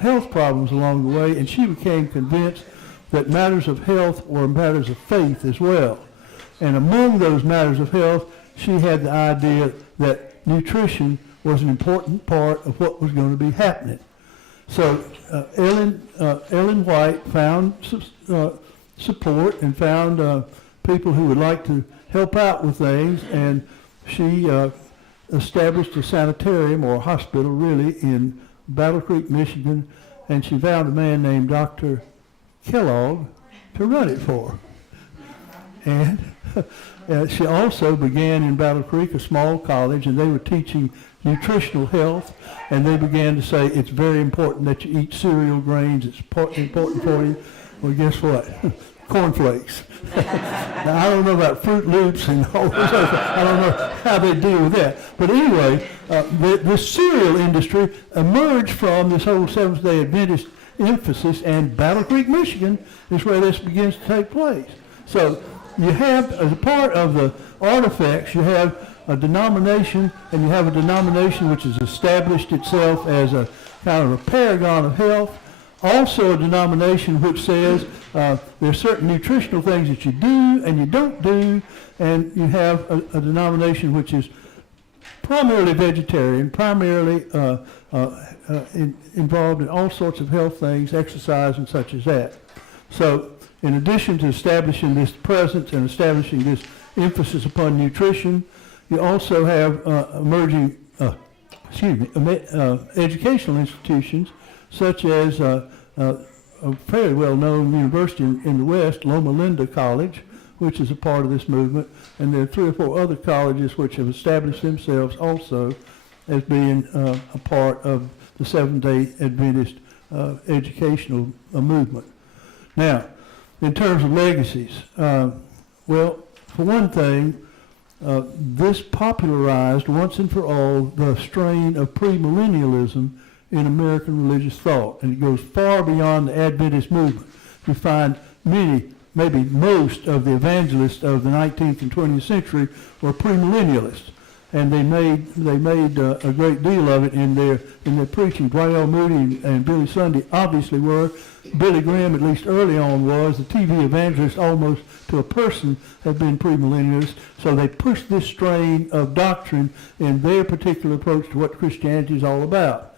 health problems along the way, and she became convinced that matters of health were matters of faith as well. And among those matters of health, she had the idea that nutrition was an important part of what was going to be happening. So Ellen White found support and found people who would like to help out with things, and she established a sanitarium, or a hospital really, in Battle Creek, Michigan, and she found a man named Dr. Kellogg to run it for her. And she also began in Battle Creek, a small college, and they were teaching nutritional health, and they began to say it's very important that you eat cereal grains, it's important for you. Well, guess what? Cornflakes. Now, I don't know about Fruit Loops and all those other things. I don't know how they deal with that. But anyway, the cereal industry emerged from this whole Seventh-day Adventist emphasis, and Battle Creek, Michigan is where this begins to take place. So you have, as a part of the artifacts, you have a denomination, and you have a denomination which has established itself as a kind of a paragon of health. Also a denomination which says there are certain nutritional things that you do and you don't do, and you have a denomination which is primarily vegetarian, primarily involved in all sorts of health things, exercise and such as that. So in addition to establishing this presence and establishing this emphasis upon nutrition, you also have emerging educational institutions such as a fairly well-known university in the West, Loma Linda College, which is a part of this movement, and there are 3 or 4 other colleges which have established themselves also as being a part of the Seventh-day Adventist educational movement. Now, in terms of legacies, well, for one thing, this popularized once and for all the strain of premillennialism in American religious thought, and it goes far beyond the Adventist movement. You find many, maybe most of the evangelists of the 19th and 20th century were premillennialists, and they made a great deal of it in their preaching. Dwight L. Moody and Billy Sunday obviously were. Billy Graham, at least early on, was. The TV evangelists, almost to a person, have been premillennialists. So they pushed this strain of doctrine in their particular approach to what Christianity is all about.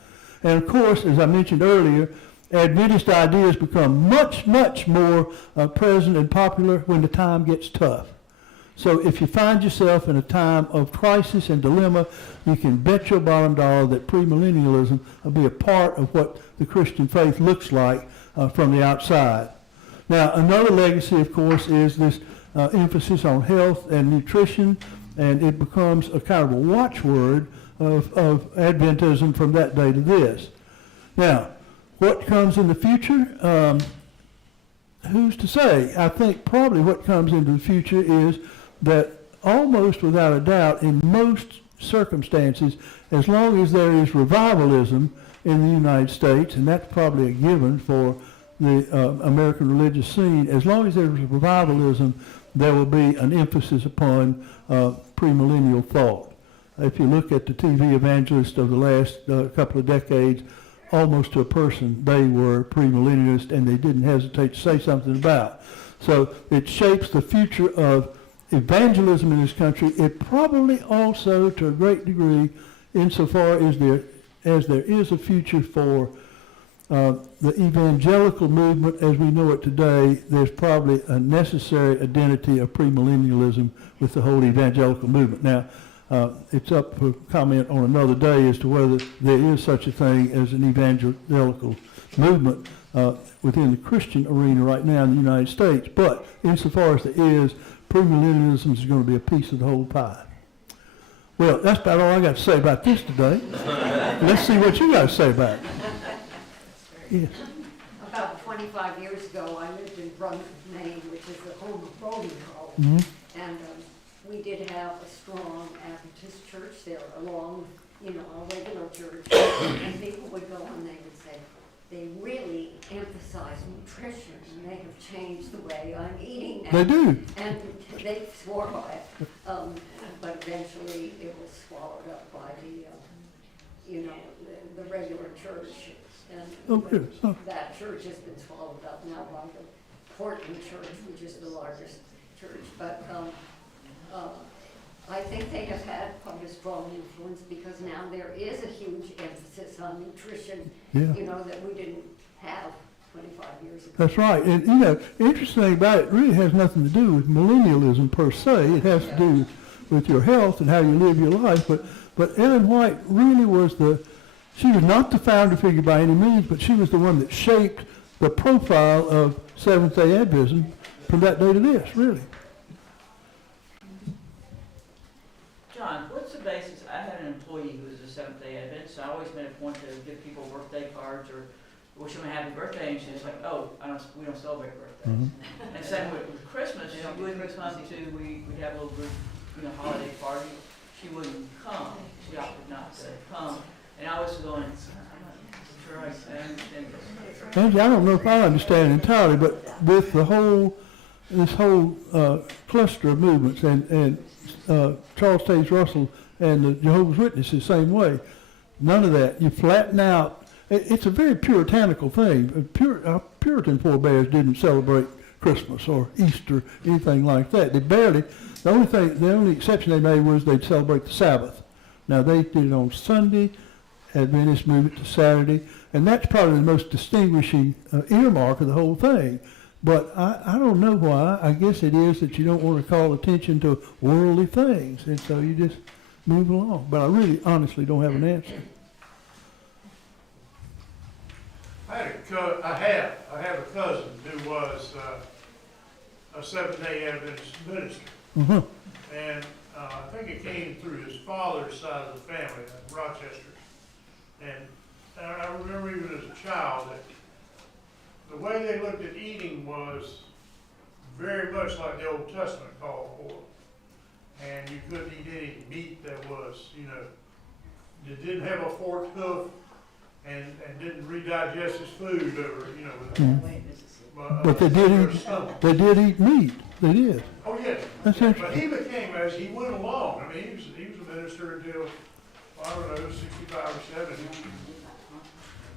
And of course, as I mentioned earlier, Adventist ideas become much, much more present and popular when the time gets tough. So if you find yourself in a time of crisis and dilemma, you can bet your bottom dollar that premillennialism will be a part of what the Christian faith looks like from the outside. Now, another legacy, of course, is this emphasis on health and nutrition, and it becomes a kind of a watchword of Adventism from that day to this. Now, what comes in the future? Who's to say? I think probably what comes into the future is that almost without a doubt, in most circumstances, as long as there is revivalism in the United States, and that's probably a given for the American religious scene, as long as there's revivalism, there will be an emphasis upon premillennial thought. If you look at the TV evangelists of the last couple of decades, almost to a person, they were premillennialists, and they didn't hesitate to say something about it. So it shapes the future of evangelism in this country. It probably also, to a great degree, insofar as there is a future for the evangelical movement as we know it today, there's probably a necessary identity of premillennialism with the whole evangelical movement. Now, it's up for comment on another day as to whether there is such a thing as an evangelical movement within the Christian arena right now in the United States. But insofar as there is, premillennialism is going to be a piece of the whole pie. Well, that's about all I got to say about this today. Let's see what you got to say about it. Yes. About 25 years ago, I lived in Brunswick, Maine, which is the home of Bowling Grove. Mm-hmm. And we did have a strong Adventist church there, along with, a regular church. And people would go and they would say, they really emphasize nutrition, and they have changed the way I'm eating now. They do. And they swore by it. But eventually it was swallowed up by the regular church. And that church has been swallowed up now by the Portland Church, which is the largest church. But I think they have had quite a strong influence because now there is a huge emphasis on nutrition, Yeah. you know, that we didn't have 25 years ago. That's right. And, you know, the interesting thing about it really has nothing to do with millennialism per se. It has to do with your health and how you live your life. But Ellen White really was she was not the founder figure by any means, but she was the one that shaped the profile of Seventh-day Adventism from that day to this, really. John, what's the basis? I had an employee who was a Seventh-day Adventist. I always made a point to give people birthday cards or wish them a happy birthday, and she's like, "Oh, we don't celebrate birthdays." And same with Christmas, she wouldn't come to. We'd have a little group, holiday party. She wouldn't come. She opted not to come, and I was going, "I'm not sure I understand this." Angie, I don't know if I understand entirely, but with this whole cluster of movements and Charles Taze Russell and the Jehovah's Witnesses, same way. None of that. You flatten out. It's a very puritanical thing. Our Puritan forebears didn't celebrate Christmas or Easter, anything like that. They barely. The only exception they made was they'd celebrate the Sabbath. Now they did it on Sunday. Adventists moved it to Saturday, and that's probably the most distinguishing earmark of the whole thing. But I don't know why. I guess it is that you don't want to call attention to worldly things, and so you just move along. But I really, honestly, don't have an answer. I have a cousin who was a Seventh-day Adventist minister, Mm-hmm. and I think it came through his father's side of the family, Rochester. And I remember even as a child that the way they looked at eating was very much like the Old Testament called for. And you couldn't eat any meat that was, that didn't have a forked hoof and didn't redigest his food over, But they did eat meat. They did. Oh, yeah. That's But interesting. he became, as he went along, I mean, he was a minister until, I don't know, 65 or 70.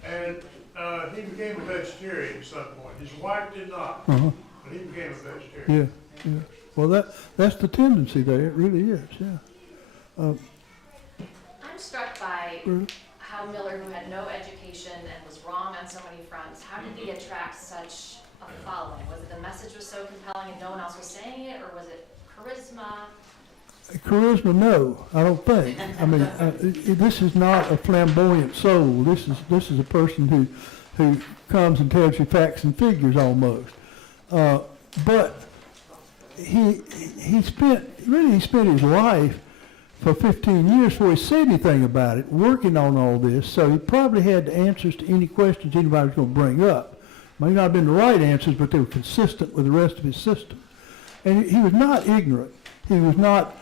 And he became a vegetarian at some point. His wife did not, Uh-huh. but he became a vegetarian. Yeah, yeah. Well, that's the tendency there. It really is. Yeah. I'm struck by Really? how Miller, who had no education and was wrong on so many fronts, how did he attract such a following? Was it the message was so compelling and no one else was saying it, or was it charisma? Charisma, no, I don't think. I mean, this is not a flamboyant soul. This is a person who comes and tells you facts and figures almost. But he spent his life for 15 years before he said anything about it, working on all this. So he probably had the answers to any questions anybody was going to bring up. May not have been the right answers, but they were consistent with the rest of his system. And he was not ignorant. He was not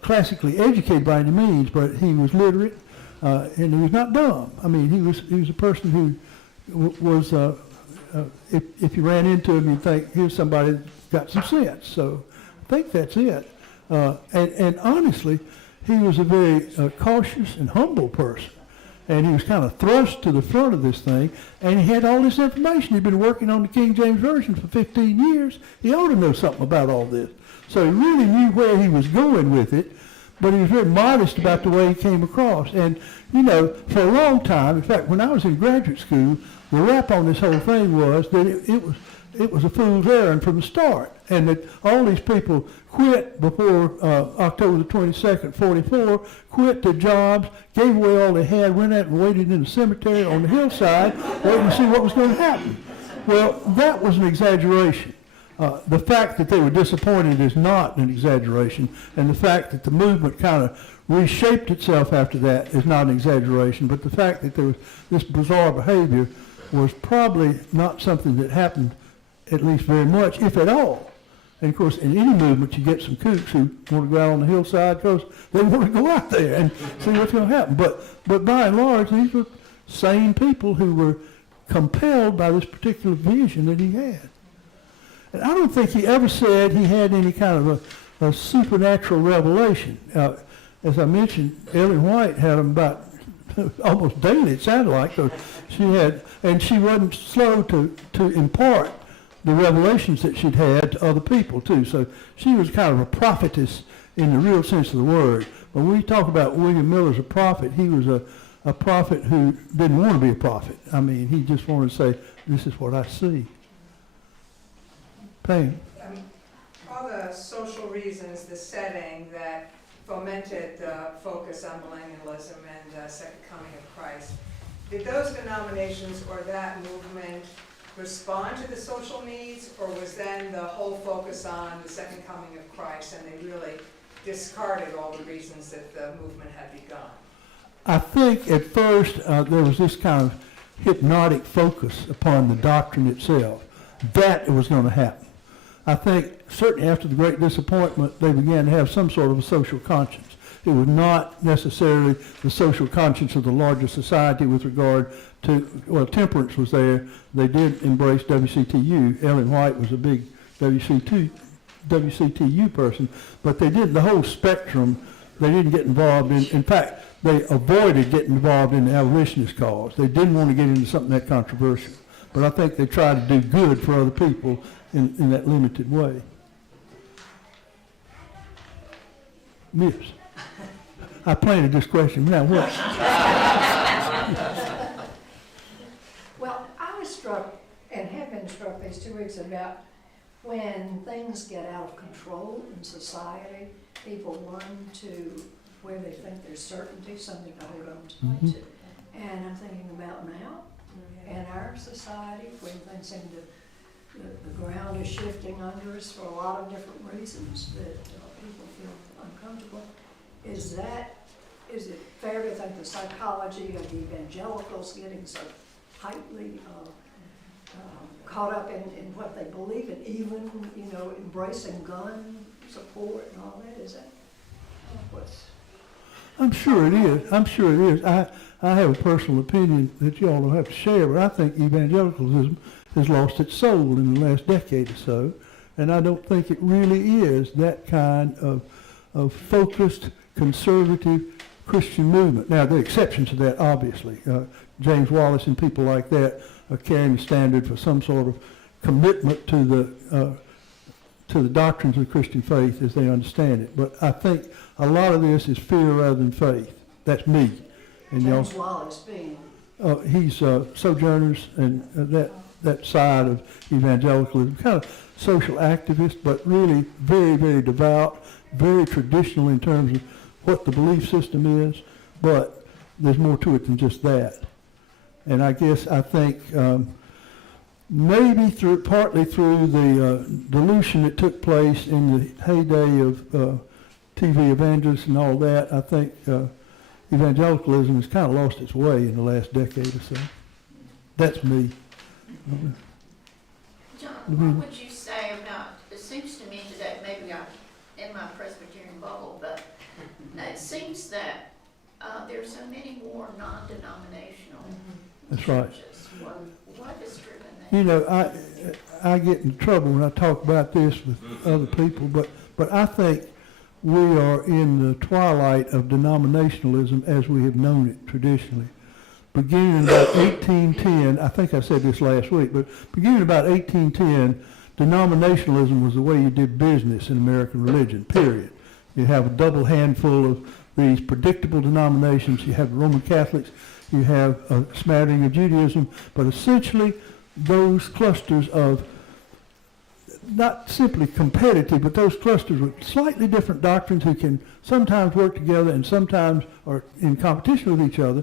classically educated by any means, but he was literate, and he was not dumb. I mean, he was a person who was, if you ran into him, you'd think, here's somebody that's got some sense. So I think that's it. And honestly, he was a very cautious and humble person. And he was kind of thrust to the front of this thing, and he had all this information. He'd been working on the King James Version for 15 years. He ought to know something about all this. So he really knew where he was going with it, but he was very modest about the way he came across. And, for a long time, in fact, when I was in graduate school, the rap on this whole thing was that it was a fool's errand from the start, and that all these people quit before October the 22nd, 44, quit their jobs, gave away all they had, went out and waited in the cemetery on the hillside, waiting to see what was going to happen. Well, that was an exaggeration. The fact that they were disappointed is not an exaggeration, and the fact that the movement kind of reshaped itself after that is not an exaggeration, but the fact that there was this bizarre behavior was probably not something that happened at least very much, if at all. And of course, in any movement, you get some kooks who want to go out on the hillside because they want to go out there and see what's going to happen. But by and large, these were sane people who were compelled by this particular vision that he had. And I don't think he ever said he had any kind of a supernatural revelation. As I mentioned, Ellen White had them about almost daily, it sounded like. So she wasn't slow to impart the revelations that she'd had to other people too. So she was kind of a prophetess in the real sense of the word. When we talk about William Miller as a prophet, he was a prophet who didn't want to be a prophet. I mean, he just wanted to say, this is what I see. Pam? All the social reasons, the setting that fomented the focus on millennialism and the second coming of Christ, did those denominations or that movement respond to the social needs, or was then the whole focus on the second coming of Christ and they really discarded all the reasons that the movement had begun? I think at first there was this kind of hypnotic focus upon the doctrine itself. That it was going to happen. I think certainly after the Great Disappointment, they began to have some sort of a social conscience. It was not necessarily the social conscience of the larger society with regard to, well, temperance was there. They did embrace WCTU. Ellen White was a big WCTU person, but they did the whole spectrum. They didn't get involved in fact, they avoided getting involved in the abolitionist cause. They didn't want to get into something that controversial. But I think they tried to do good for other people in that limited way. Miss, I planted this question. Now what? Well, I was struck, and have been struck these 2 weeks, about when things get out of control in society, people run to where they think there's certainty, something to hold on to. And I'm thinking about now, in our society, when things seem to, the ground is shifting under us for a lot of different reasons that people feel uncomfortable. Is it fair to think the psychology of the evangelicals getting so tightly caught up in what they believe in, even, embracing gun support and all that? Is that what's... I'm sure it is. I'm sure it is. I have a personal opinion that you all don't have to share, but I think evangelicalism has lost its soul in the last decade or so, and I don't think it really is that kind of focused, conservative Christian movement. Now, there are exceptions to that, obviously. James Wallace and people like that are carrying the standard for some sort of commitment to the doctrines of the Christian faith as they understand it. But I think a lot of this is fear rather than faith. That's me. And James Wallace being... he's Sojourners and that side of evangelicalism, kind of social activist, but really very, very devout, very traditional in terms of what the belief system is, but there's more to it than just that. And I think maybe partly through the dilution that took place in the heyday of TV evangelists and all that, I think evangelicalism has kind of lost its way in the last decade or so. That's me. John, what would you say about, it seems to me today, maybe I'm in my Presbyterian bubble, but it seems that there are so many more non-denominational That's right. churches. What has driven that? I get in trouble when I talk about this with other people, but I think we are in the twilight of denominationalism as we have known it traditionally. Beginning about 1810, I think I said this last week, but beginning about 1810, denominationalism was the way you did business in American religion, period. You have a double handful of these predictable denominations. You have the Roman Catholics, you have a smattering of Judaism, but essentially those clusters of not simply competitive, but those clusters with slightly different doctrines who can sometimes work together and sometimes are in competition with each other,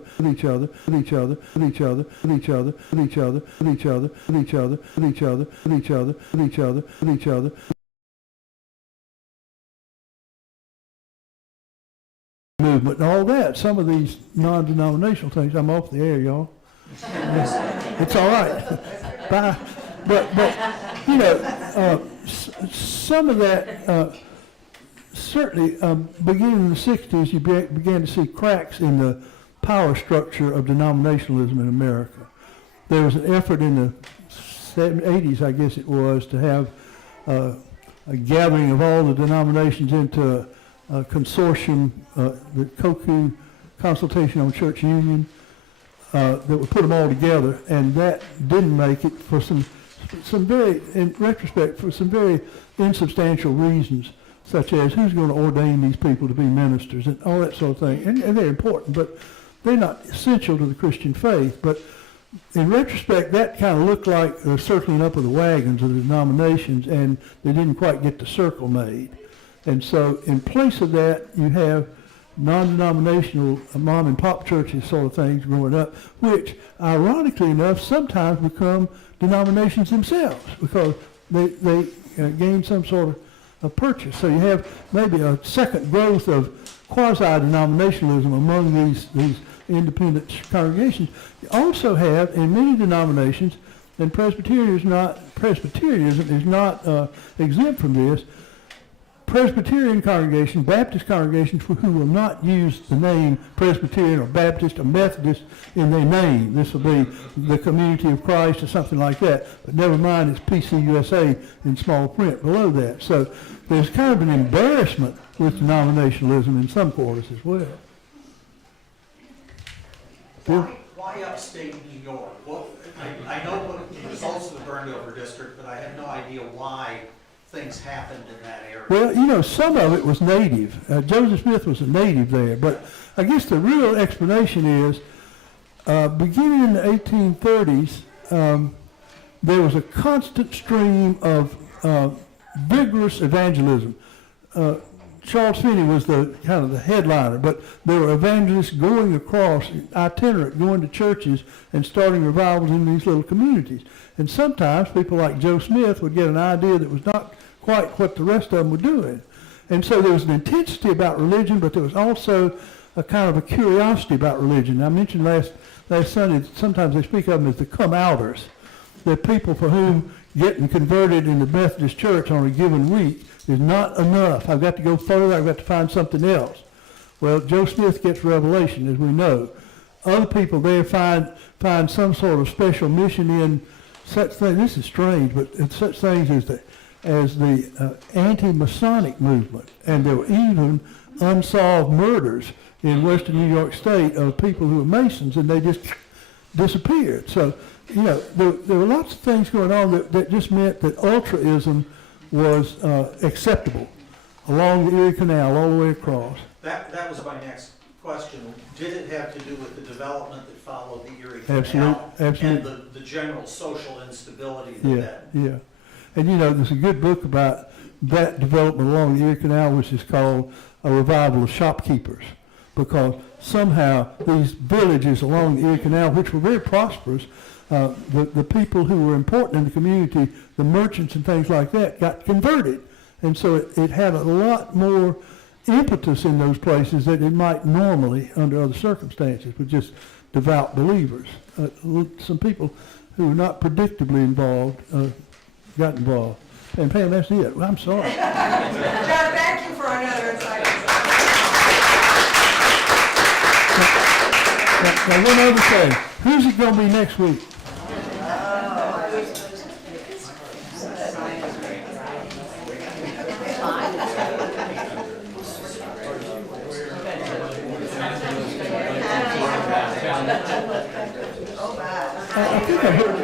movement and all that. Some of these non-denominational things, I'm off the air, y'all. It's all right. Bye. But some of that, certainly beginning in the 60s, you began to see cracks in the power structure of denominationalism in America. There was an effort in the 80s, I guess it was, to have a gathering of all the denominations into a consortium, the COCU, Consultation on Church Union, that would put them all together, and that didn't make it for some very, in retrospect, for some very insubstantial reasons. such as who's going to ordain these people to be ministers and all that sort of thing. And they're important, but they're not essential to the Christian faith. But in retrospect, that kind of looked like the circling up of the wagons of the denominations, and they didn't quite get the circle made. And so in place of that, you have non-denominational mom and pop churches sort of things growing up, which ironically enough sometimes become denominations themselves because they gain some sort of purchase. So you have maybe a second growth of quasi-denominationalism among these independent congregations. You also have in many denominations, and Presbyterianism is not exempt from this, Presbyterian congregations, Baptist congregations who will not use the name Presbyterian or Baptist or Methodist in their name. This will be the Community of Christ or something like that. But never mind, it's PCUSA in small print below that. So there's kind of an embarrassment with denominationalism in some quarters as well. Why upstate New York? Well, I know what the results of the burned over district, but I have no idea why things happened in that area. Well, you know, some of it was native. Joseph Smith was a native there, but I guess the real explanation is beginning in the 1830s, there was a constant stream of vigorous evangelism. Charles Finney was the kind of the headliner, but there were evangelists going across, itinerant, going to churches and starting revivals in these little communities. And sometimes people like Joe Smith would get an idea that was not quite what the rest of them were doing. And so there was an intensity about religion, but there was also a kind of a curiosity about religion. I mentioned last Sunday that sometimes they speak of them as the come-outers. They're people for whom getting converted in the Methodist church on a given week is not enough. I've got to go further. I've got to find something else. Well, Joe Smith gets revelation, as we know. Other people there find some sort of special mission in such things. This is strange, but it's such things as the anti-Masonic movement. And there were even unsolved murders in western New York State of people who were Masons, and they just disappeared. So, you know, there were lots of things going on that just meant that ultraism was acceptable along the Erie Canal all the way across. That was my next question. Did it have to do with the development that followed the Erie Canal? Absolutely. And the general social instability that Yeah. And you know, there's a good book about that development along the Erie Canal, which is called A Revival of Shopkeepers, because somehow these villages along the Erie Canal, which were very prosperous, the people who were important in the community, the merchants and things like that, got converted. And so it had a lot more impetus in those places than it might normally under other circumstances with just devout believers. Some people who were not predictably involved got involved. And Pam, that's it. Well, I'm sorry. John, thank you for another insightful. Now, one other thing. Who's it going to be next week? I think I heard.